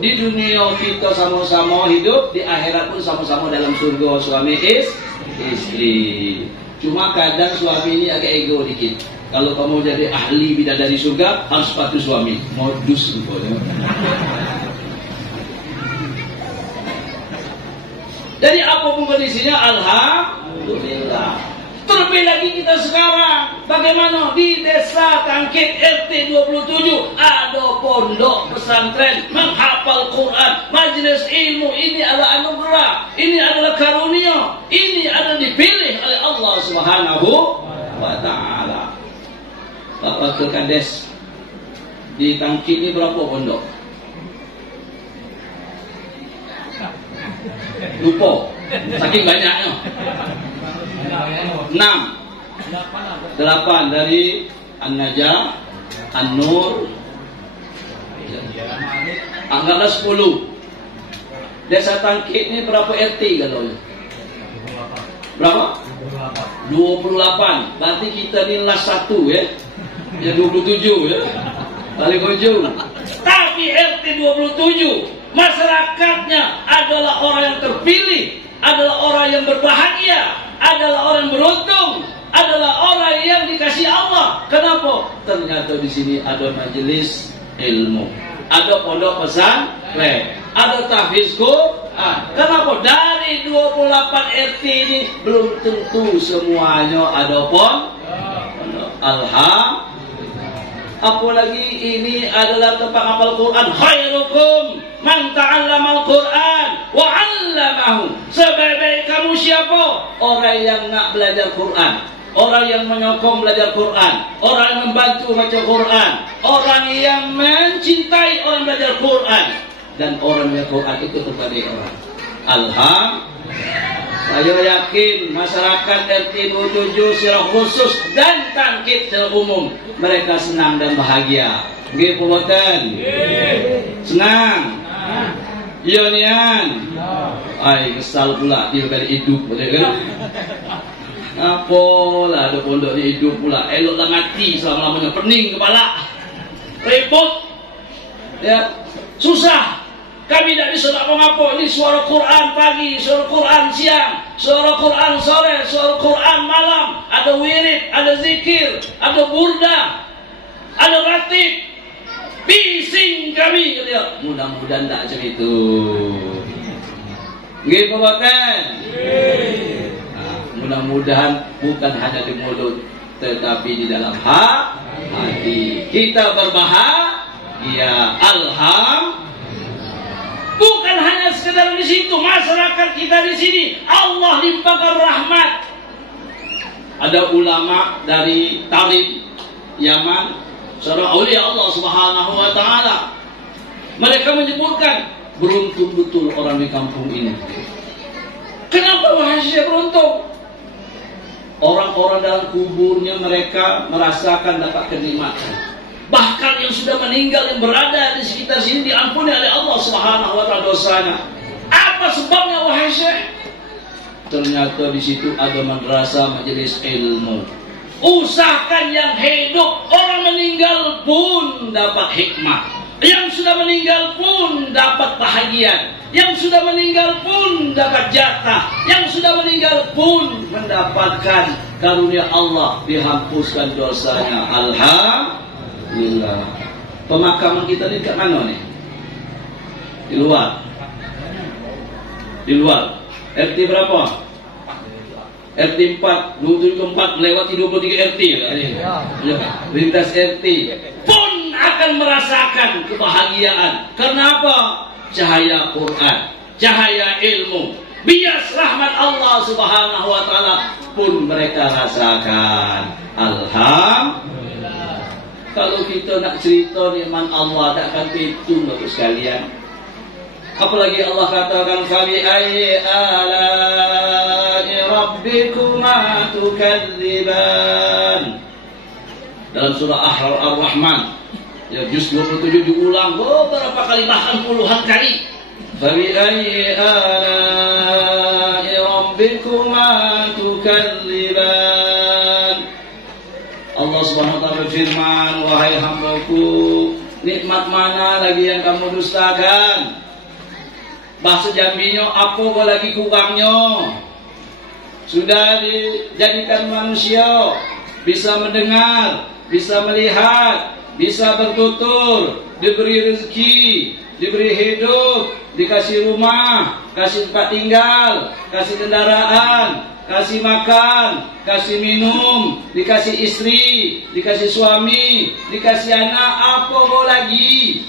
Di dunia kita sama-sama hidup, di akhirat pun sama-sama dalam surga suami istri. Cuma kadang suami ini agak ego dikit. Kalau kamu jadi ahli bidadari surga, harus patuh suami. Modus rupanya. Jadi apapun kondisinya, alhamdulillah. Terlebih lagi kita sekarang, bagaimana di desa Tangkit RT 27 ada pondok pesantren menghafal Quran, majelis ilmu. Ini adalah anugerah, ini adalah karunia, ini adalah dipilih oleh Allah Subhanahu wa Ta'ala. Bapak ke Kades di Tangkit ini berapa pondok? Lupa, saking banyaknya. 8 dari An-Najah, An-Nur, anggaplah 10. Desa Tangkit ni berapa RT kalau? Berapa? 28. Berarti kita ni last 1 ya. Yang 27 ya. Paling ujung. Tapi RT 27 masyarakatnya adalah orang yang terpilih, adalah orang yang berbahagia, adalah orang yang beruntung, adalah orang yang dikasihi Allah. Kenapa? Ternyata di sini ada majelis ilmu, ada pondok pesantren, ada tahfiz Quran. Kenapa? Dari 28 RT ini belum tentu semuanya ada pondok. Alhamdulillah. Apalagi ini adalah tempat hafal Quran. Khairukum man ta'allamal Quran wa 'allamahu. Sebaik-baik kamu siapa? Orang yang nak belajar Quran, orang yang menyokong belajar Quran, orang yang membantu baca Quran, orang yang mencintai orang belajar Quran, dan orang yang Quran itu terbaik orang. Alhamdulillah. Saya yakin masyarakat RT 27 secara khusus dan Tangkit secara umum mereka senang dan bahagia. Nggih boten? Senang. Iya nian. Ai kesal pula dia dari hidup betul kan? Apalah ada pondok di hidup pula. Eloklah mati selama-lamanya pening kepala. Repot. Ya, susah. Kami tidak bisa nak mengapa. Ini suara Quran pagi, suara Quran siang, suara Quran sore, suara Quran malam. Ada wirid, ada zikir, ada burda, ada ratib. Bising kami. Mudah-mudahan tak macam itu. Nggih Pak. Mudah-mudahan bukan hanya di mulut, tetapi di dalam hati kita berbahagia. Alhamdulillah. Bukan hanya sekedar di situ, masyarakat kita di sini Allah limpahkan rahmat. Ada ulama dari Tarib, Yaman, seorang aulia Allah Subhanahu wa taala. Mereka menyebutkan beruntung betul orang di kampung ini. Kenapa wahai beruntung? Orang-orang dalam kuburnya mereka merasakan dapat kenikmatan. Bahkan yang sudah meninggal yang berada di sekitar sini diampuni oleh Allah Subhanahu wa taala dosanya. Apa sebabnya wahai Syekh? Ternyata di situ ada madrasah majelis ilmu. Usahakan yang hidup, orang meninggal pun dapat hikmah. Yang sudah meninggal pun dapat bahagia. Yang sudah meninggal pun dapat jatah. Yang sudah meninggal pun mendapatkan karunia Allah, dihapuskan dosanya. Alhamdulillah. Pemakaman kita ni kat mana ni? Di luar. Di luar. RT berapa? RT 4, 274 melewati 23 RT. Lintas RT pun akan merasakan kebahagiaan. Kenapa? Cahaya Quran, cahaya ilmu, bias rahmat Allah Subhanahu wa taala pun mereka rasakan. Alhamdulillah. Kalau kita nak cerita nikmat Allah tak akan hitung Bapak sekalian. Apalagi Allah katakan fabi ayyi ala'i rabbikuma tukadziban. Dalam surah Ar-Rahman ya juz 27 diulang beberapa kali, bahkan puluhan kali. Fabi ayyi ala'i rabbikuma tukadziban. Allah Subhanahu wa taala berfirman, wahai hambaku, nikmat mana lagi yang kamu dustakan? Bahasa Jambinya, apa kau lagi kurangnya? Sudah dijadikan manusia, bisa mendengar, bisa melihat, bisa bertutur, diberi rezeki, diberi hidup, dikasih rumah, kasih tempat tinggal, kasih kendaraan, kasih makan, kasih minum, dikasih istri, dikasih suami, dikasih anak. Apa kau lagi?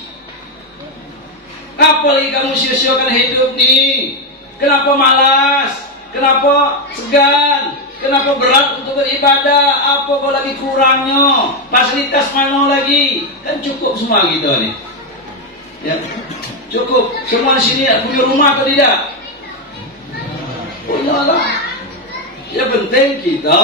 Apa lagi kamu sia-siakan hidup ni? Kenapa malas? Kenapa segan? Kenapa berat untuk beribadah? Apa kau lagi kurangnya? Fasilitas mana lagi? Kan cukup semua kita ni. Ya, cukup. Semua di sini punya rumah atau tidak? Punya lah. Yang penting kita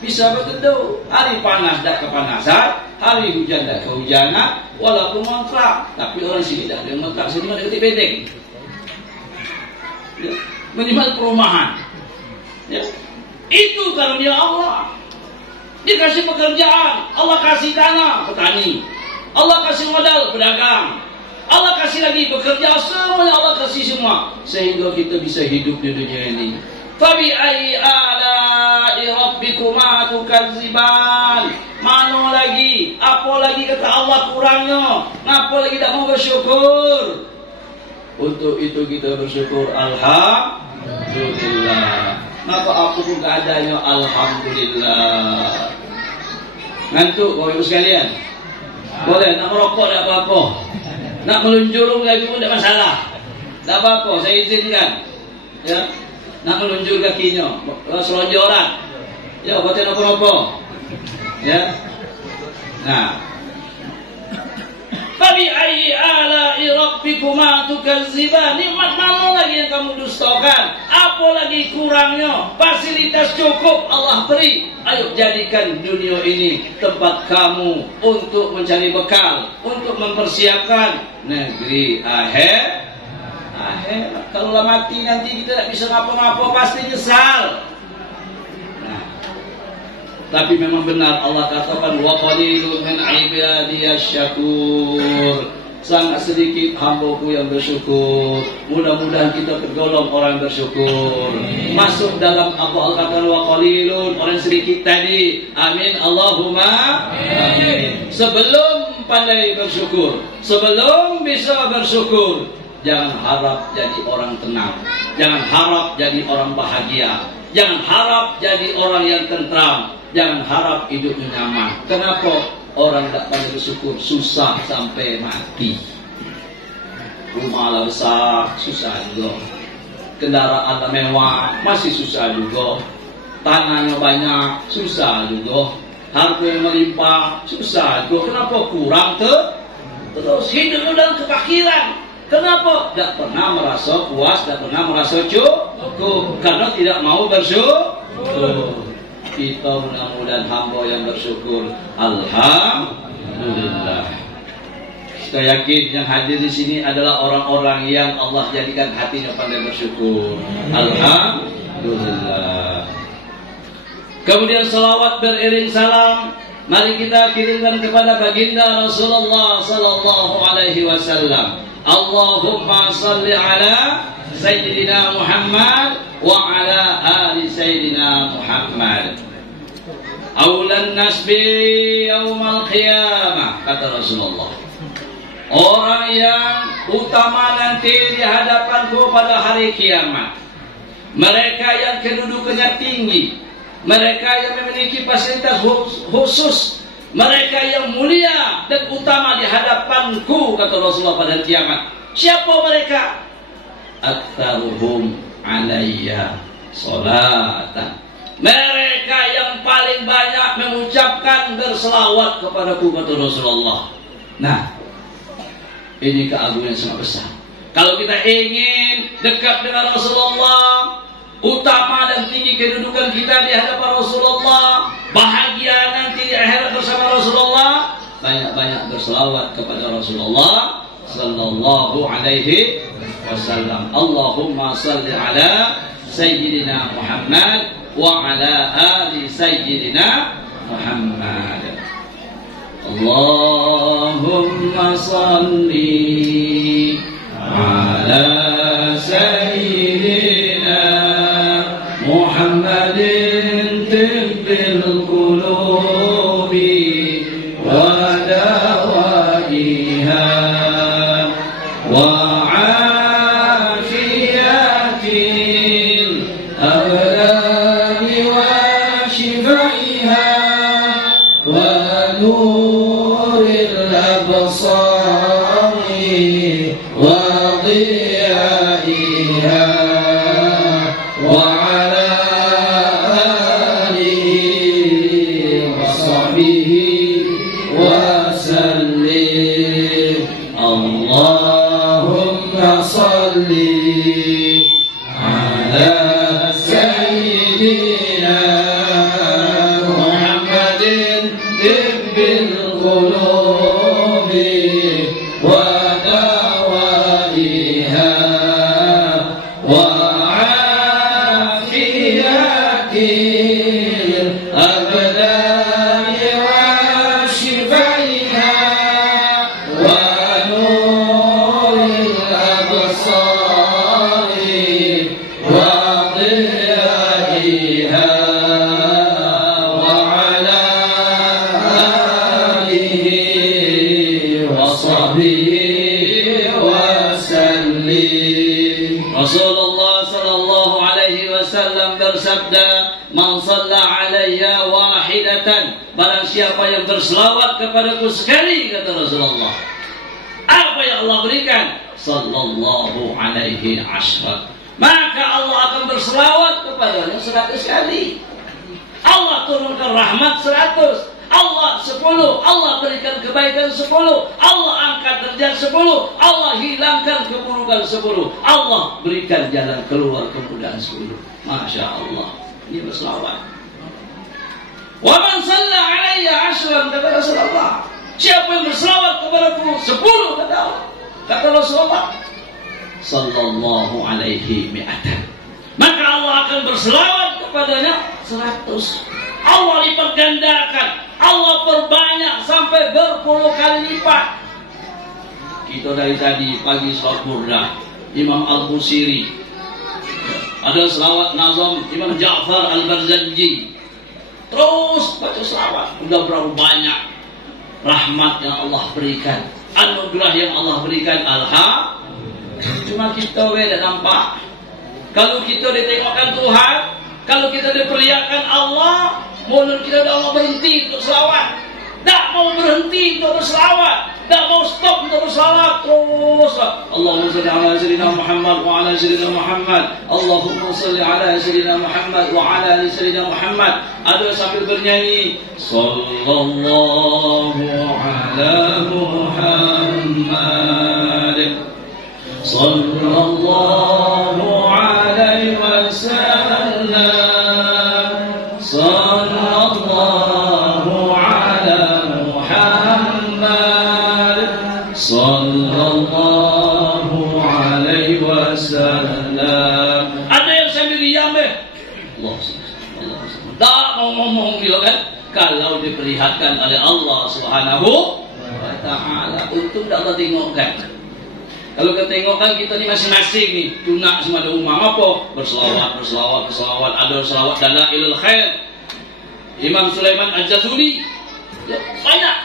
bisa berteduh. Hari panas tak kepanasan, hari hujan tak kehujanan, walaupun ngontrak. Tapi orang sini tak ada ngontrak, sini ada ketik bedeng. Ya. Minimal perumahan. Ya. Itu karunia Allah. Dikasih pekerjaan, Allah kasih tanah, petani. Allah kasih modal, pedagang. Allah kasih lagi bekerja, semuanya Allah kasih semua. Sehingga kita bisa hidup di dunia ini. Fabi ayyi ala'i rabbikuma tukadziban. Mana lagi? Apa lagi kata Allah kurangnya? Ngapa lagi tak mau bersyukur? Untuk itu kita bersyukur. Alhamdulillah. Maka apapun keadaannya, alhamdulillah. Ngantuk kau ibu sekalian? Boleh, nak merokok tak apa-apa, nak meluncurung lagi pun tak masalah, tak apa-apa, saya izinkan. Ya, nak meluncur kakinya, selonjoran, ya, buatin apa-apa. Ya, nah, fabi ayyi ala'i rabbikuma tukadziban. Nikmat mana lagi yang kamu dustakan? Apa lagi kurangnya? Fasilitas cukup Allah beri. Ayo jadikan dunia ini tempat kamu untuk mencari bekal, untuk mempersiapkan negeri akhirat. Kalau mati nanti kita tak bisa ngapa-ngapa, pasti nyesal. Tapi memang benar Allah katakan wa qalilun min ibadiyasy syakur. Sangat sedikit hamba-Ku yang bersyukur. Mudah-mudahan kita tergolong orang bersyukur. Masuk dalam apa Allah katakan wa qalilun, orang sedikit tadi. Amin Allahumma amin. Sebelum pandai bersyukur, sebelum bisa bersyukur, jangan harap jadi orang tenang. Jangan harap jadi orang bahagia. Jangan harap jadi orang yang tentram. Jangan harap hidupnya nyaman. Kenapa? Orang tak pandai bersyukur susah sampai mati. Rumah besar susah juga. Kendaraan mewah masih susah juga. Tanahnya banyak susah juga. Harta yang melimpah susah juga. Kenapa? Kurang terus hidup dalam kefakiran. Kenapa? Tak pernah merasa puas, tak pernah merasa cukup. Karena tidak mau bersyukur. Kita mudah-mudahan hamba yang bersyukur. Alhamdulillah. Saya yakin yang hadir di sini adalah orang-orang yang Allah jadikan hatinya pandai bersyukur. Alhamdulillah. Kemudian salawat beriring salam, mari kita kirimkan kepada baginda Rasulullah sallallahu alaihi wasallam. Allahumma salli ala Sayyidina Muhammad wa ala ali Sayyidina Muhammad. Aulan nasbi yaumal qiyamah, kata Rasulullah. Orang yang utama nanti di hadapanku pada hari kiamat. Mereka yang kedudukannya tinggi, mereka yang memiliki fasilitas khusus, mereka yang mulia dan utama di hadapanku, kata Rasulullah pada hari kiamat. Siapa mereka? Aktsaruhum alayya sholatan. Mereka yang paling banyak mengucapkan berselawat kepadaku, kata Rasulullah. Nah, ini keagungan yang sangat besar. Kalau kita ingin dekat dengan Rasulullah, utama dan tinggi kedudukan kita di hadapan Rasulullah, bahagia nanti di akhirat bersama Rasulullah, banyak-banyak berselawat kepada Rasulullah sallallahu alaihi wasallam. Allahumma salli ala Sayyidina Muhammad wa ala ali Sayyidina Muhammad. Allahumma salli ala Sayyidina Muhammadin tibbil qulubi wa dawaiha wa afiyatil abdani wa shifaiha wa nuril absari wa ضيائها وعلى آله وصحبه وسلم. اللهم صل على سيدنا Rasulullah sallallahu alaihi wasallam bersabda, "Man shalla alayya wahidatan." Barang siapa yang berselawat kepadaku sekali, kata Rasulullah, apa yang Allah berikan? Sallallahu alaihi ashrat. Maka Allah akan berselawat kepadanya 100 kali. Allah turunkan rahmat 100, Allah 10, Allah berikan kebaikan 10, Allah angkat derajat 10, Allah hilangkan keburukan 10, Allah berikan jalan keluar kemudahan 10. Masya Allah, ini berselawat. Wa man shalla alayya ashran, kata Rasulullah, siapa yang berselawat kepadaku 10, kata Rasulullah, sallallahu alaihi mi'atan, maka Allah akan berselawat kepadanya 100. Allah lipat gandakan, Allah perbanyak sampai berpuluh kali lipat. Kita dari tadi pagi sholat burda, Imam Al-Busiri, ada selawat nazam Imam Ja'far Al-Barzanji, terus baca selawat. Udah berapa banyak rahmat yang Allah berikan, anugerah yang Allah berikan. Cuma kita tidak nampak. Kalau kita ditengokkan Tuhan, kalau kita diperlihatkan Allah, mulut kita dah Allah berhenti untuk selawat, tak mau berhenti untuk berselawat, tak mau stop untuk berselawat, terus Allahumma salli ala sayyidina Muhammad wa ala sayyidina Muhammad, Allahumma salli ala sayyidina Muhammad wa ala ali sayyidina Muhammad. Ada sambil bernyanyi, sallallahu ala Muhammad, sallallahu alaihi wasallam, sallallahu ala Muhammad, sallallahu alaihi wasallam. Ada yang sambil diam Allah tak mau ngomong gitu kan. Kalau diperlihatkan oleh Allah Subhanahu wa ta'ala, untung tak Allah tengokkan. Kalau kita tengokkan kita ni masing-masing ni tunak semua ada umam apa? Berselawat. Ada selawat dalailul khair Imam Sulaiman Al-Jazuli, ya, banyak.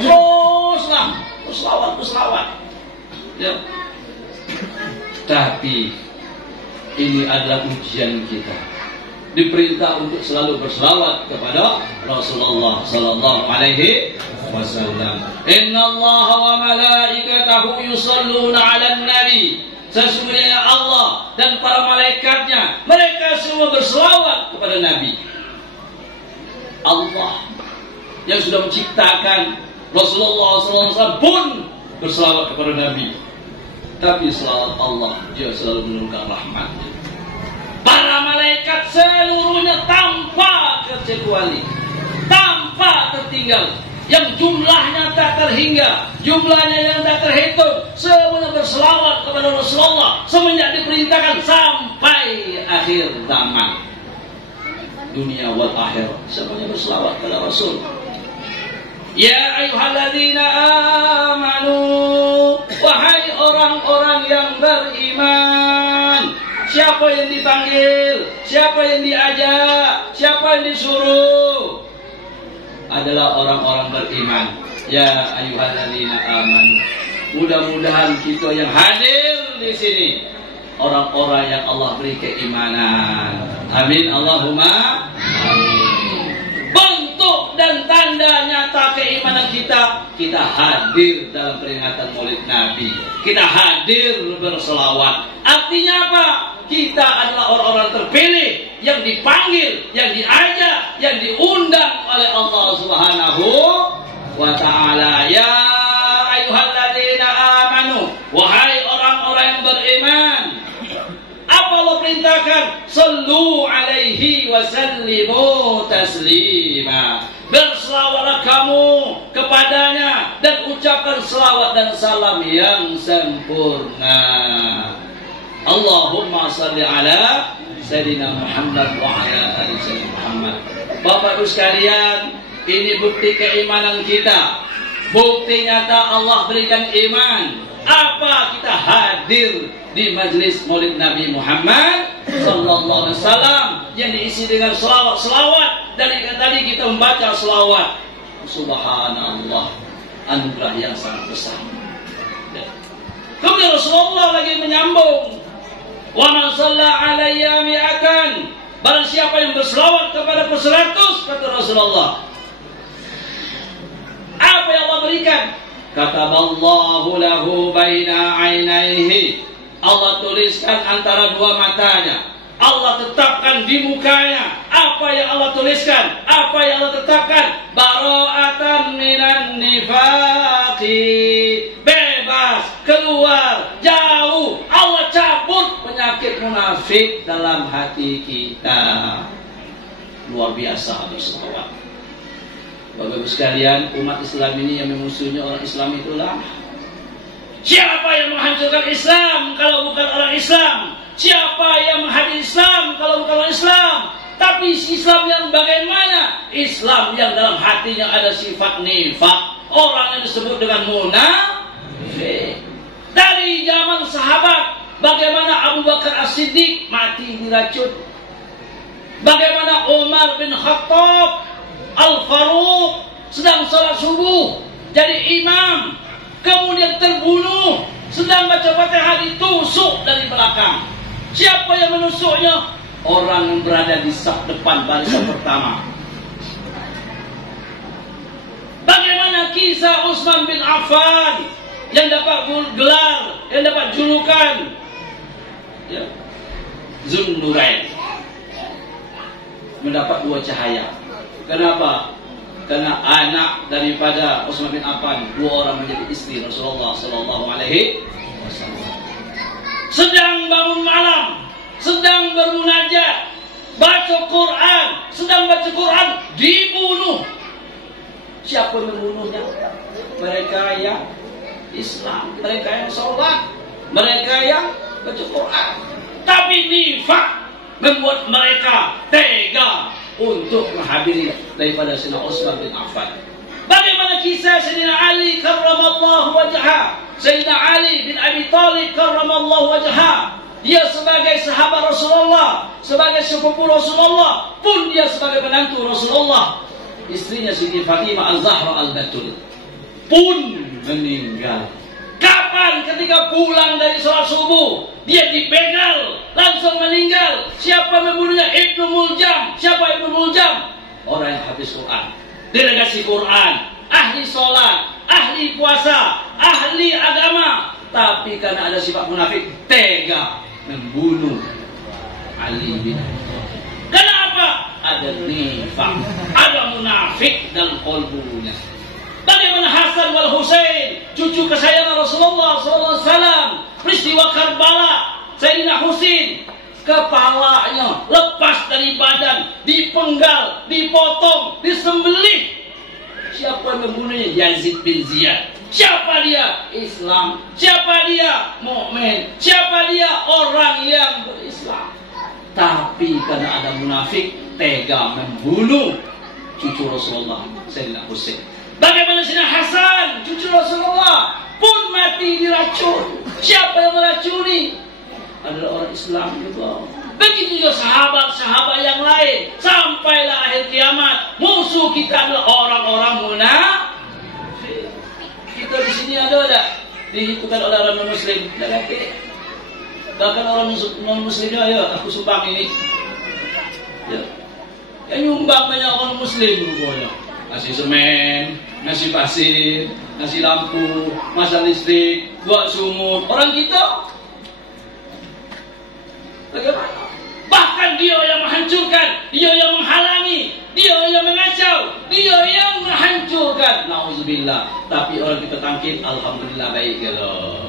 Teruslah berselawat. Ya. Tapi ini adalah ujian kita. Diperintah untuk selalu berselawat kepada Rasulullah sallallahu alaihi wasallam. Innallaha wa malaikatahu yusalluna 'alan nabi. Sesungguhnya Allah dan para malaikatnya, mereka semua berselawat kepada Nabi. Allah yang sudah menciptakan Rasulullah SAW pun berselawat kepada Nabi. Tapi selawat Allah, dia selalu menurunkan rahmat. Para malaikat seluruhnya tanpa kecuali, tanpa tertinggal, yang jumlahnya tak terhingga, jumlahnya yang tak terhitung, semuanya berselawat kepada Rasulullah semenjak diperintahkan sampai akhir zaman, dunia wal akhir, semuanya berselawat kepada Rasul. Ya ayyuhalladzina amanu, wahai orang-orang yang beriman. Siapa yang dipanggil, siapa yang diajak, siapa yang disuruh? Adalah orang-orang beriman. Ya ayyuhalladzina amanu. Mudah-mudahan kita yang hadir di sini orang-orang yang Allah beri keimanan. Amin Allahumma amin. Bentuk dan tanda nyata keimanan kita hadir dalam peringatan Maulid Nabi. Kita hadir berselawat. Artinya apa? Kita adalah orang-orang terpilih yang dipanggil, yang diajak, yang diundang oleh Allah Subhanahu wa ta'ala. Ya ayyuhalladzina amanu, wahai orang-orang yang beriman. Apa Allah perintahkan? Sallu alaihi wa sallimu taslima. Berselawatlah kamu kepadanya dan ucapkan selawat dan salam yang sempurna. Allahumma salli ala Sayyidina Muhammad wa ala ali Sayyidina Muhammad. Bapak Ibu sekalian, ini bukti keimanan kita. Bukti nyata Allah berikan iman. Apa kita hadir di majlis Maulid Nabi Muhammad sallallahu alaihi wasallam yang diisi dengan selawat-selawat. Dari tadi kita membaca selawat. Subhanallah, anugerah yang sangat besar. Kemudian Rasulullah lagi menyambung Wa man shalla alayya mi'atan, barang siapa yang berselawat kepada 100, kata Rasulullah, apa yang Allah berikan? Kataballahu lahu baina ainaihi, Allah tuliskan antara dua matanya. Allah tetapkan di mukanya. Apa yang Allah tuliskan? Apa yang Allah tetapkan? Bara'atan minan nifaqi, bebas, keluar, jauh. Allah cabut penyakit munafik dalam hati kita. Luar biasa berselawat. Bapak-Ibu sekalian, umat Islam ini yang memusuhnya orang Islam itulah. Siapa yang menghancurkan Islam kalau bukan orang Islam? Siapa yang menghadiri Islam kalau bukan orang Islam? Tapi Islam yang bagaimana? Islam yang dalam hatinya ada sifat nifak. Orang yang disebut dengan munafik. Dari zaman sahabat, bagaimana Abu Bakar As-Siddiq mati diracun. Bagaimana Umar bin Khattab Al-Faruq sedang sholat subuh jadi imam, kemudian terbunuh, sedang baca Fatihah ditusuk dari belakang. Siapa yang menusuknya? Orang yang berada di saf depan barisan pertama. Bagaimana kisah Utsman bin Affan yang dapat gelar, yang dapat julukan Zunnurain, mendapat dua cahaya. Kenapa? Karena anak daripada Utsman bin Affan, dua orang menjadi istri Rasulullah sallallahu alaihi wasallam. Sedang bangun malam, sedang bermunajat, baca Quran, sedang baca Quran, dibunuh. Siapa yang membunuhnya? Mereka yang Islam, mereka yang sholat, mereka yang baca Quran. Tapi nifak membuat mereka tega untuk menghadiri daripada Sayyidina Utsman bin Affan. Bagaimana kisah Sayyidina Ali karramallahu wajhah? Sayyidina Ali bin Abi Thalib karramallahu wajhah. Dia sebagai sahabat Rasulullah, sebagai sepupu Rasulullah, pun dia sebagai menantu Rasulullah. Istrinya Siti Fatimah Al-Zahra Al-Batul pun meninggal. Kapan? Ketika pulang dari sholat subuh, dia dibegal, langsung meninggal. Siapa membunuhnya? Ibnu Muljam. Siapa Ibnu Muljam? Orang yang habis Quran, delegasi Quran, ahli sholat, ahli puasa, ahli agama. Tapi karena ada sifat munafik, tega membunuh Ali bin Abi Thalib. Kenapa? Ada nifak, ada munafik dalam qalbunya. Bagaimana Hasan wal Husain, cucu kesayangan Rasulullah SAW, peristiwa Karbala, Sayyidina Husain, kepalanya lepas dari badan, dipenggal, dipotong, disembelih. Siapa yang membunuhnya? Yazid bin Ziyad. Siapa dia? Islam. Siapa dia? Mukmin. Siapa dia? Orang yang berislam. Tapi karena ada munafik, tega membunuh cucu Rasulullah, Sayyidina Husain. Bagaimana Sayyidina Hasan, cucu Rasulullah, pun mati diracun. Siapa yang meracuni? Adalah orang Islam juga. Begitu juga sahabat-sahabat yang lain. Sampailah akhir kiamat, musuh kita adalah orang-orang munafik. Kita di sini ada tak? Dihitung oleh orang non-muslim. Bahkan orang non-muslimnya, ya aku sumbang ini. Ya. Yang nyumbang banyak orang muslim rupanya. Ngasih semen, ngasih pasir, ngasih lampu, masang listrik, buat sumur. Orang kita bagaimana? Bahkan dia yang menghancurkan, dia yang menghalangi, dia yang mengacau, dia yang menghancurkan. Nauzubillah. Tapi orang kita tangkit, alhamdulillah baik kalau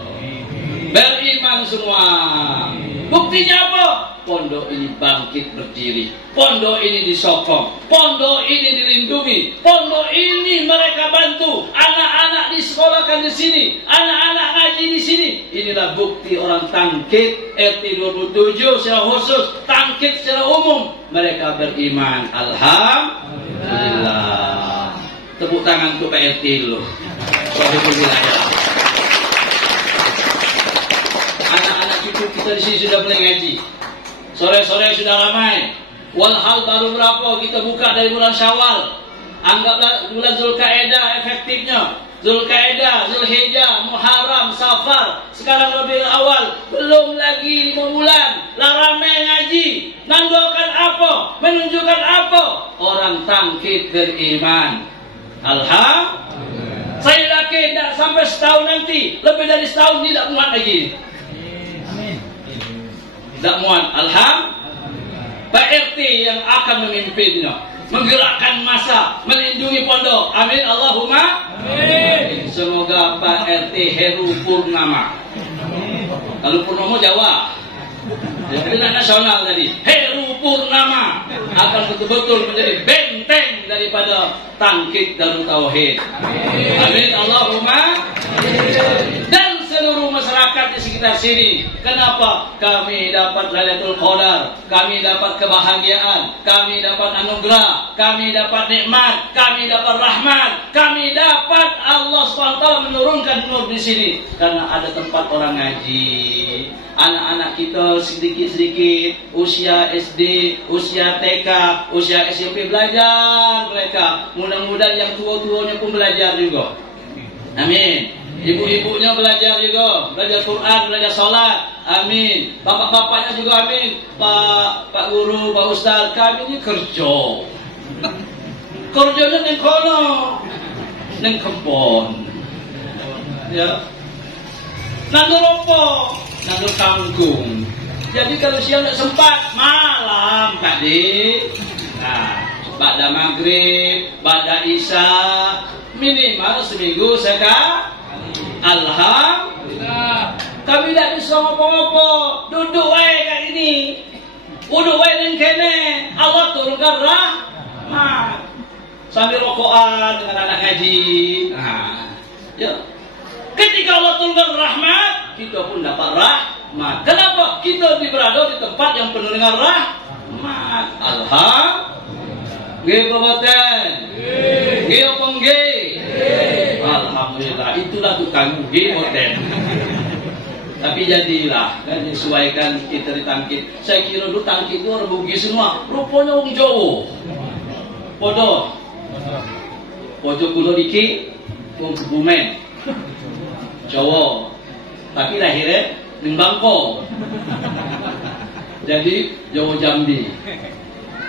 beriman semua. Buktinya apa? Pondok ini bangkit berdiri, pondok ini disokong, pondok ini dilindungi, pondok ini mereka bantu. Anak-anak disekolahkan di sini, anak-anak ngaji di sini. Inilah bukti orang tangkit RT 27 secara khusus, tangkit secara umum. Mereka beriman. Alhamdulillah. Tepuk tangan untuk Pak RT dulu. Anak-anak cucu kita di sini sudah mulai ngaji. Sore-sore sudah ramai. Walhal baru berapa kita buka dari bulan Syawal. Anggaplah bulan Zulkaidah efektifnya. Zulkaidah, Zulhijjah, Muharram, Safar, sekarang Rabiul Awal, belum lagi 5 bulan, lah ramai ngaji. Nandakan apa? Menunjukkan apa? Orang tangkit beriman. Alhamdulillah. Saya yakin tak sampai setahun nanti, lebih dari setahun tidak muat lagi. Amin. Tak muat. Alhamdulillah. Pak RT yang akan memimpinnya, menggerakkan masa, melindungi pondok. Amin. Allahumma amin. Semoga Pak RT Heru Purnama. Kalau Purnomo Jawa, jadi nasional tadi. Heru Purnama akan betul-betul menjadi benteng daripada tangkit Darut Tauhid. Amin. Allahumma amin. Dan seluruh masyarakat di sekitar sini. Kenapa? Kami dapat Lailatul Qadar, kami dapat kebahagiaan, kami dapat anugerah, kami dapat nikmat, kami dapat rahmat, kami dapat Allah SWT menurunkan nur di sini karena ada tempat orang ngaji. Anak-anak kita sedikit-sedikit usia SD, usia TK, usia SMP belajar mereka. Mudah-mudahan yang tua-tuanya pun belajar juga. Amin. Ibu-ibunya belajar juga, belajar Quran, belajar sholat. Amin. Bapak-bapaknya juga amin. Pak Guru, Pak Ustaz, kami ini kerja. Kerjanya neng kono, neng kebon. Ya. Nandur apa? Nandur kangkung. Jadi kalau siang tak sempat, malam tadi. Nah, pada maghrib, pada isya, minimal seminggu sekali. Alhamdulillah. Kami tidak bisa ngapa-ngapa, duduk wae kayak ini. Duduk wae ning kene. Allah turunkan rahmat. Sambil rokokan dengan anak ngaji. Nah, ya. Ketika Allah turunkan rahmat, kita pun dapat rahmat. Kenapa? Kita berada di tempat yang penuh dengan rahmat. Alhamdulillah. Nggih perbuatan. Nggih apa nggih? Alhamdulillah, itulah tukang nggih perbuatan. Tapi jadilah kan disesuaikan kita ditangkit. Saya kira dulu tangkit itu orang Bugis semua. Rupanya orang Jawa. Podo. Pojok kulo dikit, wong Kebumen. Jawa. Tapi lahirnya ning Bangko. Jadi Jawa Jambi.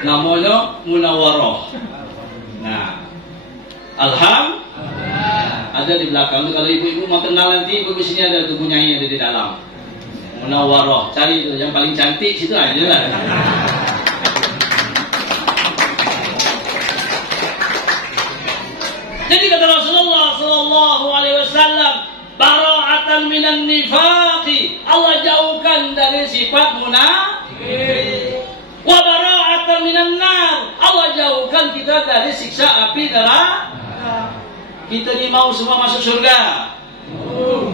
Namanya Munawarah. Nah, alhamdulillah. Ada di belakang tuh, kalau ibu-ibu mau kenal nanti, ibu di sini ada tuh penyanyi ada di dalam. Munawarah, cari itu yang paling cantik situ aja lah. Jadi kata Rasulullah sallallahu alaihi wasallam, bara'atan minan nifaqi, Allah jauhkan dari sifat munafik. Wa bara'atan minan nar, Allah jauhkan kita dari siksa api neraka. Kita ni mau semua masuk surga.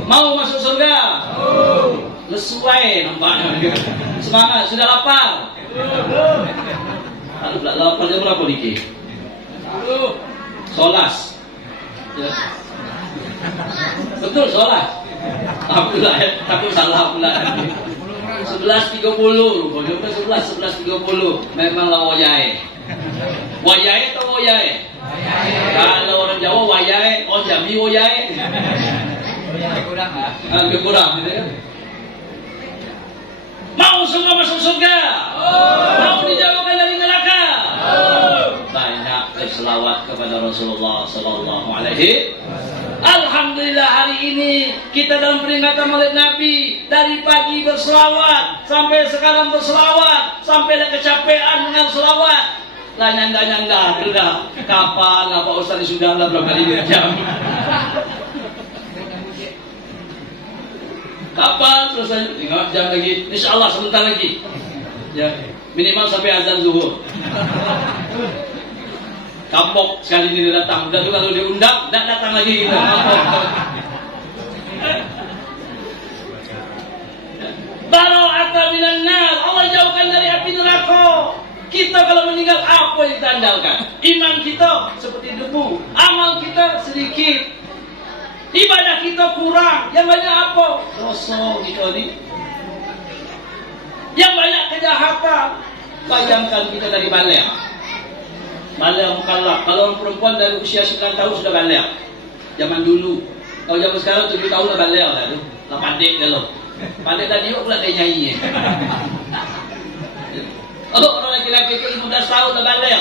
Mau masuk surga. Lesuai nampaknya. Semangat, sudah lapar. Kalau lapar jam berapa dikit? Solas. Ya. Betul solas. Alhamdulillah, takut salah pula. 11.30 rupanya, 11.30 memanglah wayai. Wayai atau wayai? Kalau orang Jawa wayai, orang Jambi wayai. Kurang lebih kurang gitu ya. Mau semua masuk surga? Mau dijauhkan dari neraka? Banyak berselawat kepada Rasulullah sallallahu alaihi. Alhamdulillah hari ini kita dalam peringatan Maulid Nabi, dari pagi berselawat sampai sekarang berselawat sampai ada kecapean dengan selawat. Lah nyanda-nyanda sudah kapan apa Ustaz sudah lah berapa jam. Kapan selesai? Tinggal jam lagi. Insyaallah sebentar lagi. Ya, minimal sampai azan zuhur. Kapok sekali ini datang. Udah juga kalau diundang, tidak datang lagi kita. Bara'atan minan nar, Allah jauhkan dari api neraka. Kita kalau meninggal apa yang kita andalkan? Iman kita seperti debu, amal kita sedikit, ibadah kita kurang. Yang banyak apa? Dosa kita ni. Yang banyak kejahatan. Bayangkan kita dari balik. Balik mukallaf. Kalau orang perempuan dari usia 9 tahun sudah balik. zaman dulu. Kalau zaman sekarang 7 tahun dah balik dah tu. Lah pandai dah lo. Pandai dah dia pula dia nyanyi. Orang lelaki-lelaki ke 15 tahun dah balik.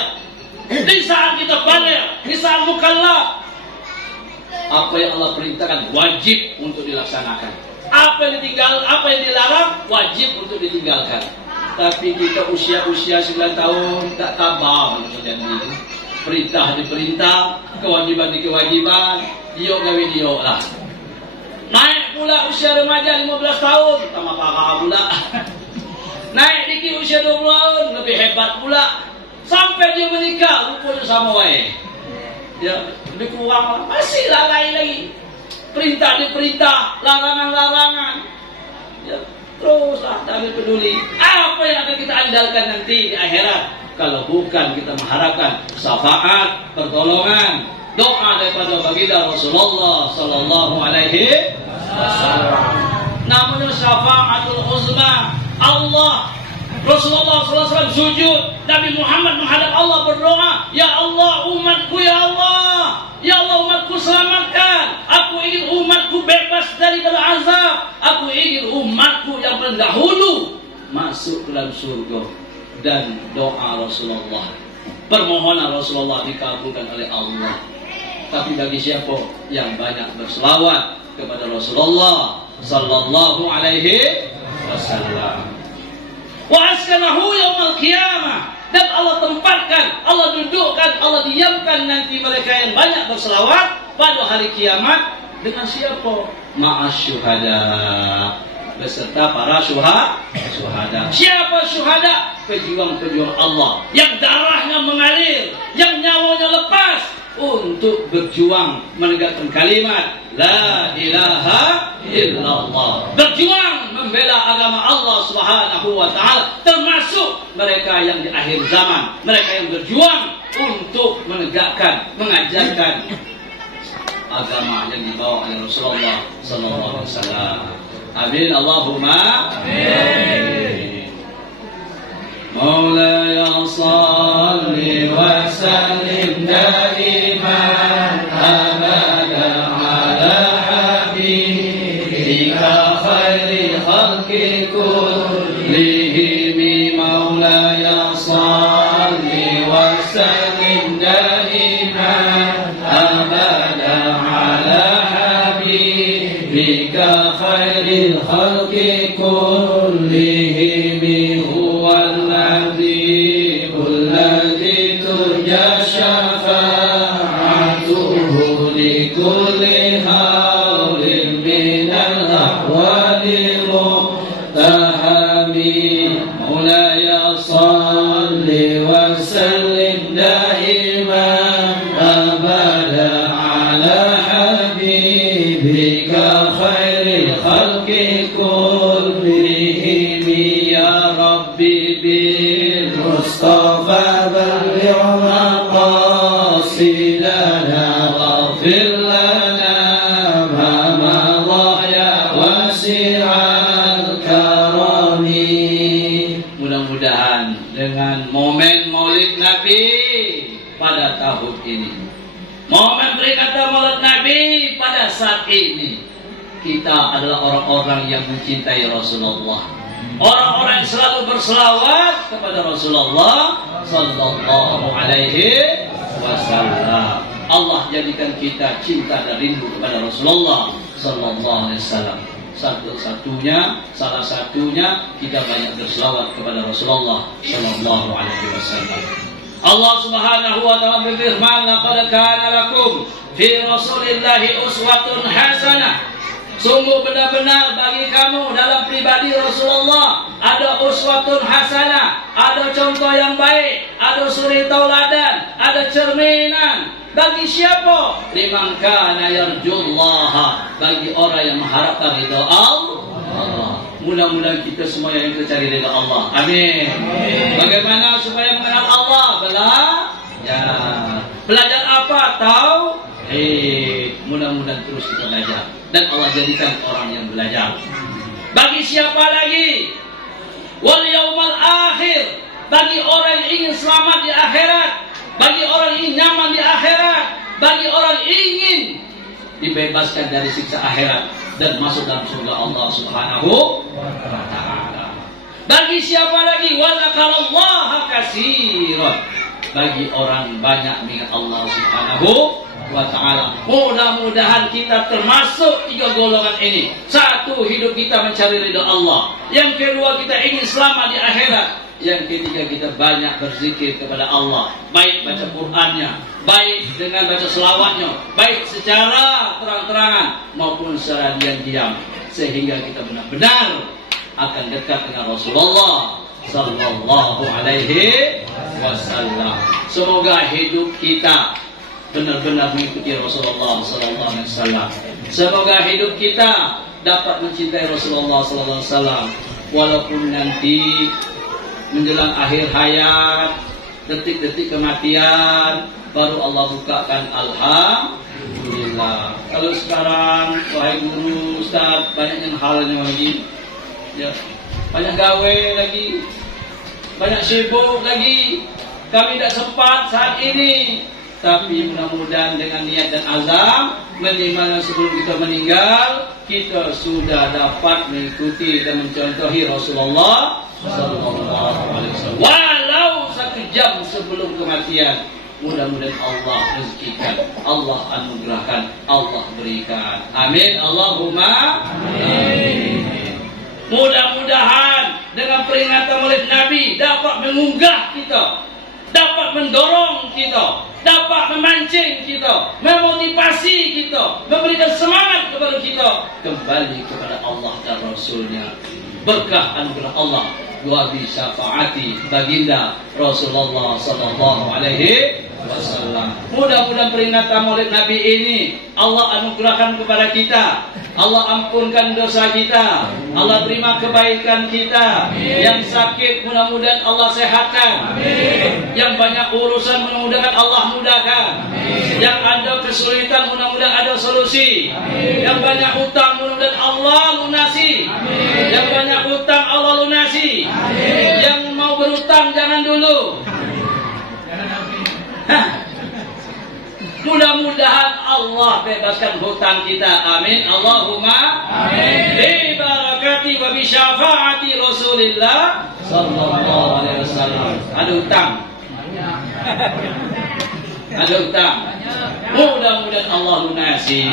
Di saat kita balik, di saat mukallaf, apa yang Allah perintahkan wajib untuk dilaksanakan. Apa yang ditinggal, apa yang dilarang wajib untuk ditinggalkan. Tapi kita usia-usia 9 tahun tak tabah macam ni. Perintah di perintah, kewajiban di kewajiban, diok gawe diok lah. Naik pula usia remaja 15 tahun, tambah parah pula. Naik dikit usia 20 tahun, lebih hebat pula. Sampai dia menikah, rupanya sama wae. Ya, lebih kurang lah. Masih lalai lagi. Perintah di perintah, larangan-larangan. Ya, teruslah tak ambil peduli. Apa yang akan kita andalkan nanti di akhirat? Kalau bukan kita mengharapkan syafaat, pertolongan, doa daripada baginda Rasulullah sallallahu alaihi wasallam. Namanya syafaatul uzma. Allah Rasulullah SAW sujud, Nabi Muhammad menghadap Allah berdoa, Ya Allah umatku, Ya Allah, Ya Allah umatku selamatkan. Aku ingin umatku bebas daripada azab. Aku ingin umatku yang terdahulu masuk ke dalam surga. Dan doa Rasulullah, permohonan Rasulullah dikabulkan oleh Allah. Tapi bagi siapa yang banyak berselawat kepada Rasulullah sallallahu alaihi wasallam, wa askanahu yaumal qiyamah, dan Allah tempatkan, Allah dudukkan, Allah diamkan nanti mereka yang banyak berselawat pada hari kiamat dengan siapa? Ma'asyuhada, beserta para syuhada. Siapa syuhada? Pejuang-pejuang Allah yang darahnya mengalir, yang nyawanya lepas untuk berjuang menegakkan kalimat La ilaha illallah, berjuang membela agama Allah Subhanahu wa taala, termasuk mereka yang di akhir zaman, mereka yang berjuang untuk menegakkan, mengajarkan agama yang dibawa oleh Rasulullah sallallahu alaihi wasallam. Amin Allahumma amin. مولاي صل وسلم دائما أبدا على حبيبك خير الخلق كلهم. مولاي صل وسلم دائما أبدا على حبيبك خير الخلق كلهم. الذي ترجى شفاعته لكل هول من الأحوال مقتحم. مولاي صل وسلم دائما أبدا على حبيبك خير الخلق كلهم. يا ربي بالمصطفى بلغ مقاصدنا واغفر لنا ما مضى يا واسع الكرم. Mudah-mudahan dengan momen Maulid Nabi pada tahun ini, momen peringatan Maulid Nabi pada saat ini, kita adalah orang-orang yang mencintai Rasulullah, orang-orang yang selalu berselawat kepada Rasulullah sallallahu alaihi wasallam. Allah jadikan kita cinta dan rindu kepada Rasulullah sallallahu alaihi wasallam. Salah satunya kita banyak berselawat kepada Rasulullah sallallahu alaihi wasallam. Allah Subhanahu wa taala berfirman, "Laqad kana lakum fi Rasulillahi uswatun hasanah." Sungguh benar-benar bagi kamu dalam pribadi Rasulullah ada uswatun hasanah, ada contoh yang baik, ada suri tauladan, ada cerminan. Bagi siapa? Liman kana yarjullaha, bagi orang yang mengharapkan ridha Allah. Mudah-mudahan kita semua yang kita cari ridha Allah. Amin. Bagaimana supaya mengenal Allah? Belajar apa? Tahu? Mudah-mudahan terus kita belajar dan Allah jadikan orang yang belajar. Bagi siapa lagi? Wal yaumal akhir, bagi orang yang ingin selamat di akhirat, bagi orang yang ingin nyaman di akhirat, bagi orang yang ingin dibebaskan dari siksa akhirat dan masuk dalam surga Allah Subhanahu wa taala. Bagi siapa lagi? Wa dzakarallaha katsiran. Bagi orang banyak mengingat Allah Subhanahu wa ta'ala. Mudah-mudahan kita termasuk 3 golongan ini. 1, hidup kita mencari ridha Allah. Yang kedua, kita ingin selamat di akhirat. Yang ketiga, kita banyak berzikir kepada Allah, baik baca Qur'annya, baik dengan baca selawatnya, baik secara terang-terangan maupun secara diam-diam, sehingga kita benar-benar akan dekat dengan Rasulullah sallallahu alaihi wasallam. Semoga hidup kita benar-benar mengikuti Rasulullah sallallahu alaihi wasallam. Semoga hidup kita dapat mencintai Rasulullah sallallahu alaihi wasallam walaupun nanti menjelang akhir hayat, detik-detik kematian baru Allah bukakan alhamdulillah. Kalau sekarang wahai guru, ustaz, banyak yang halnya lagi. Ya, banyak gawe lagi, banyak sibuk lagi. Kami tidak sempat saat ini. Tapi mudah-mudahan dengan niat dan azam, minimal sebelum kita meninggal, kita sudah dapat mengikuti dan mencontohi Rasulullah sallallahu alaihi wasallam. Walau 1 jam sebelum kematian, mudah-mudahan Allah rezekikan, Allah anugerahkan, Allah berikan. Amin. Allahumma amin. Mudah-mudahan dengan peringatan Maulid Nabi dapat mengunggah kita, dapat mendorong kita, dapat memancing kita, memotivasi kita, memberikan semangat kepada kita kembali kepada Allah dan Rasulnya. Berkah anugerah Allah wa bi syafaati baginda Rasulullah sallallahu alaihi wasallam. Mudah-mudahan peringatan Maulid Nabi ini Allah anugerahkan kepada kita, Allah ampunkan dosa kita, Allah terima kebaikan kita. Yang sakit mudah-mudahan Allah sehatkan. Yang banyak urusan mudah-mudahan Allah mudahkan. Yang ada kesulitan mudah-mudahan ada solusi. Yang banyak hutang mudah-mudahan Allah lunasi. Yang banyak hutang Allah lunasi. Yang mau berhutang jangan dulu. Mudah-mudahan Allah bebaskan hutang kita. Amin. Allahumma amin. Bi barakati wa bi syafaati Rasulillah sallallahu alaihi wasallam. Ada hutang. Ada hutang. Mudah-mudahan Allah lunasi.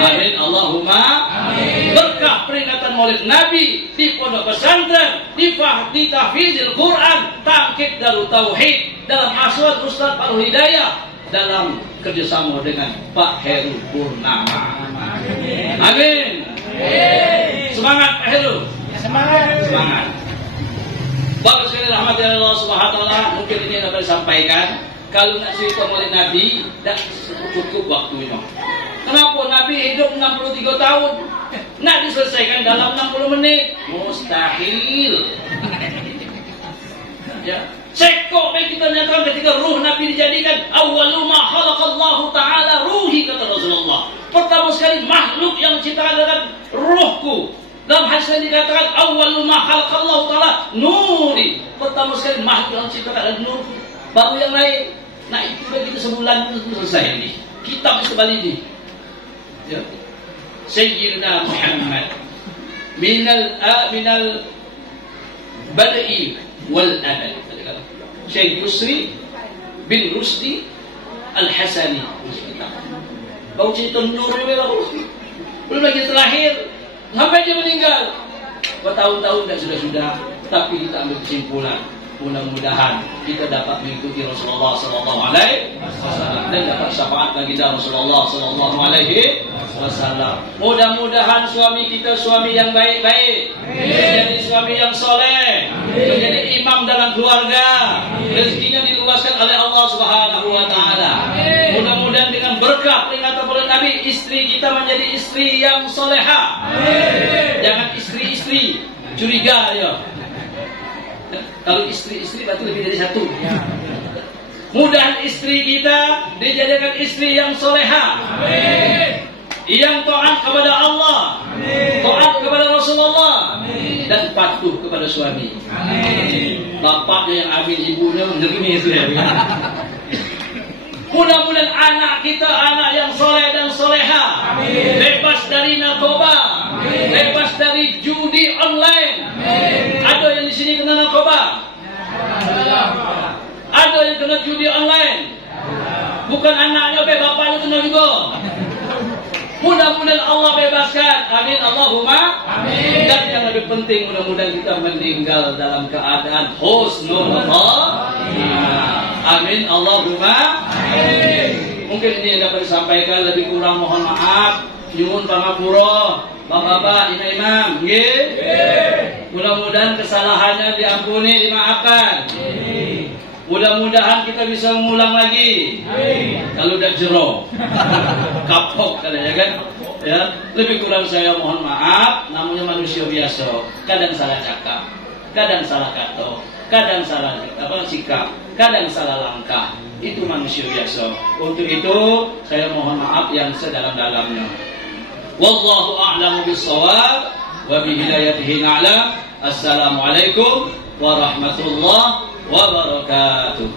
Amin. Allahumma amin. Berkah peringatan Maulid Nabi di pondok pesantren, di tahfizil Quran, Tangkit Darut Tauhid, dalam Aswad Ustaz Al Hidayah, dalam kerjasama dengan Pak Heru Purnama. Amin. Semangat Pak Heru. Semangat. Bapak sekalian rahmati Allah Subhanahu wa taala, mungkin ini yang dapat disampaikan. Kalau nak cerita Maulid Nabi, dah cukup waktunya. Kenapa Nabi hidup 63 tahun? Nak diselesaikan dalam 60 menit? Mustahil. Ya. Sekok baik kita nyatakan ketika ruh Nabi dijadikan awwalu ma khalaqallahu ta'ala ruhi, kata Rasulullah. Pertama sekali makhluk yang diciptakan dengan ruhku. Dalam hadis ini dikatakan awwalu ma khalaqallahu ta'ala nuri. Pertama sekali makhluk yang diciptakan dengan nur. Baru yang lain. Nah itu begitu sebulan itu selesai ini. Kitab sekali ini. Ya. Sayyidina Muhammad minal bad'i wal abad. Syekh Yusri bin Rusdi Al-Hasani. Bau cerita nur belum lagi terlahir sampai dia meninggal. Bertahun-tahun dan sudah-sudah, tapi kita ambil kesimpulan. Mudah-mudahan kita dapat mengikuti Rasulullah sallallahu alaihi wasallam dan dapat syafaat baginda Rasulullah sallallahu alaihi wasallam. Mudah-mudahan suami kita suami yang baik-baik, menjadi suami yang soleh, menjadi imam dalam keluarga, rezekinya diluaskan oleh Allah Subhanahu wa taala. Mudah-mudahan dengan berkah peringatan Maulid Nabi, istri kita menjadi istri yang soleha. Jangan istri-istri curiga ya. Kalau istri-istri berarti lebih dari satu. Mudah istri kita dijadikan istri yang soleha. Yang taat kepada Allah, taat kepada Rasulullah, dan patuh kepada suami. Bapaknya yang ambil ibunya menerima itu ya. Mudah-mudahan anak kita anak yang soleh dan soleha, bebas dari narkoba, bebas dari judi online. Ada yang di sini kena narkoba? Ada yang kena judi online? Bukan anaknya, bapaknya kena juga. Mudah-mudahan Allah bebaskan. Amin Allahumma amin. Dan yang lebih penting, mudah-mudahan kita meninggal dalam keadaan husnul khatimah. Amin Allahumma amin. Mungkin ini yang dapat disampaikan, lebih kurang mohon maaf. Nyuwun pangapura Bapak-bapak, imam, nggih. Mudah-mudahan kesalahannya diampuni, dimaafkan. Mudah-mudahan kita bisa mengulang lagi. Kalau udah jero, kapok katanya kan. Ya, lebih kurang saya mohon maaf. Namanya manusia biasa. Kadang salah cakap, kadang salah kata, kadang salah sikap, kadang salah langkah. Itu manusia biasa. Untuk itu saya mohon maaf yang sedalam-dalamnya. Wallahu a'lamu bis-shawab wa bi hidayatihi na'lam. Assalamualaikum warahmatullahi wabarakatuh.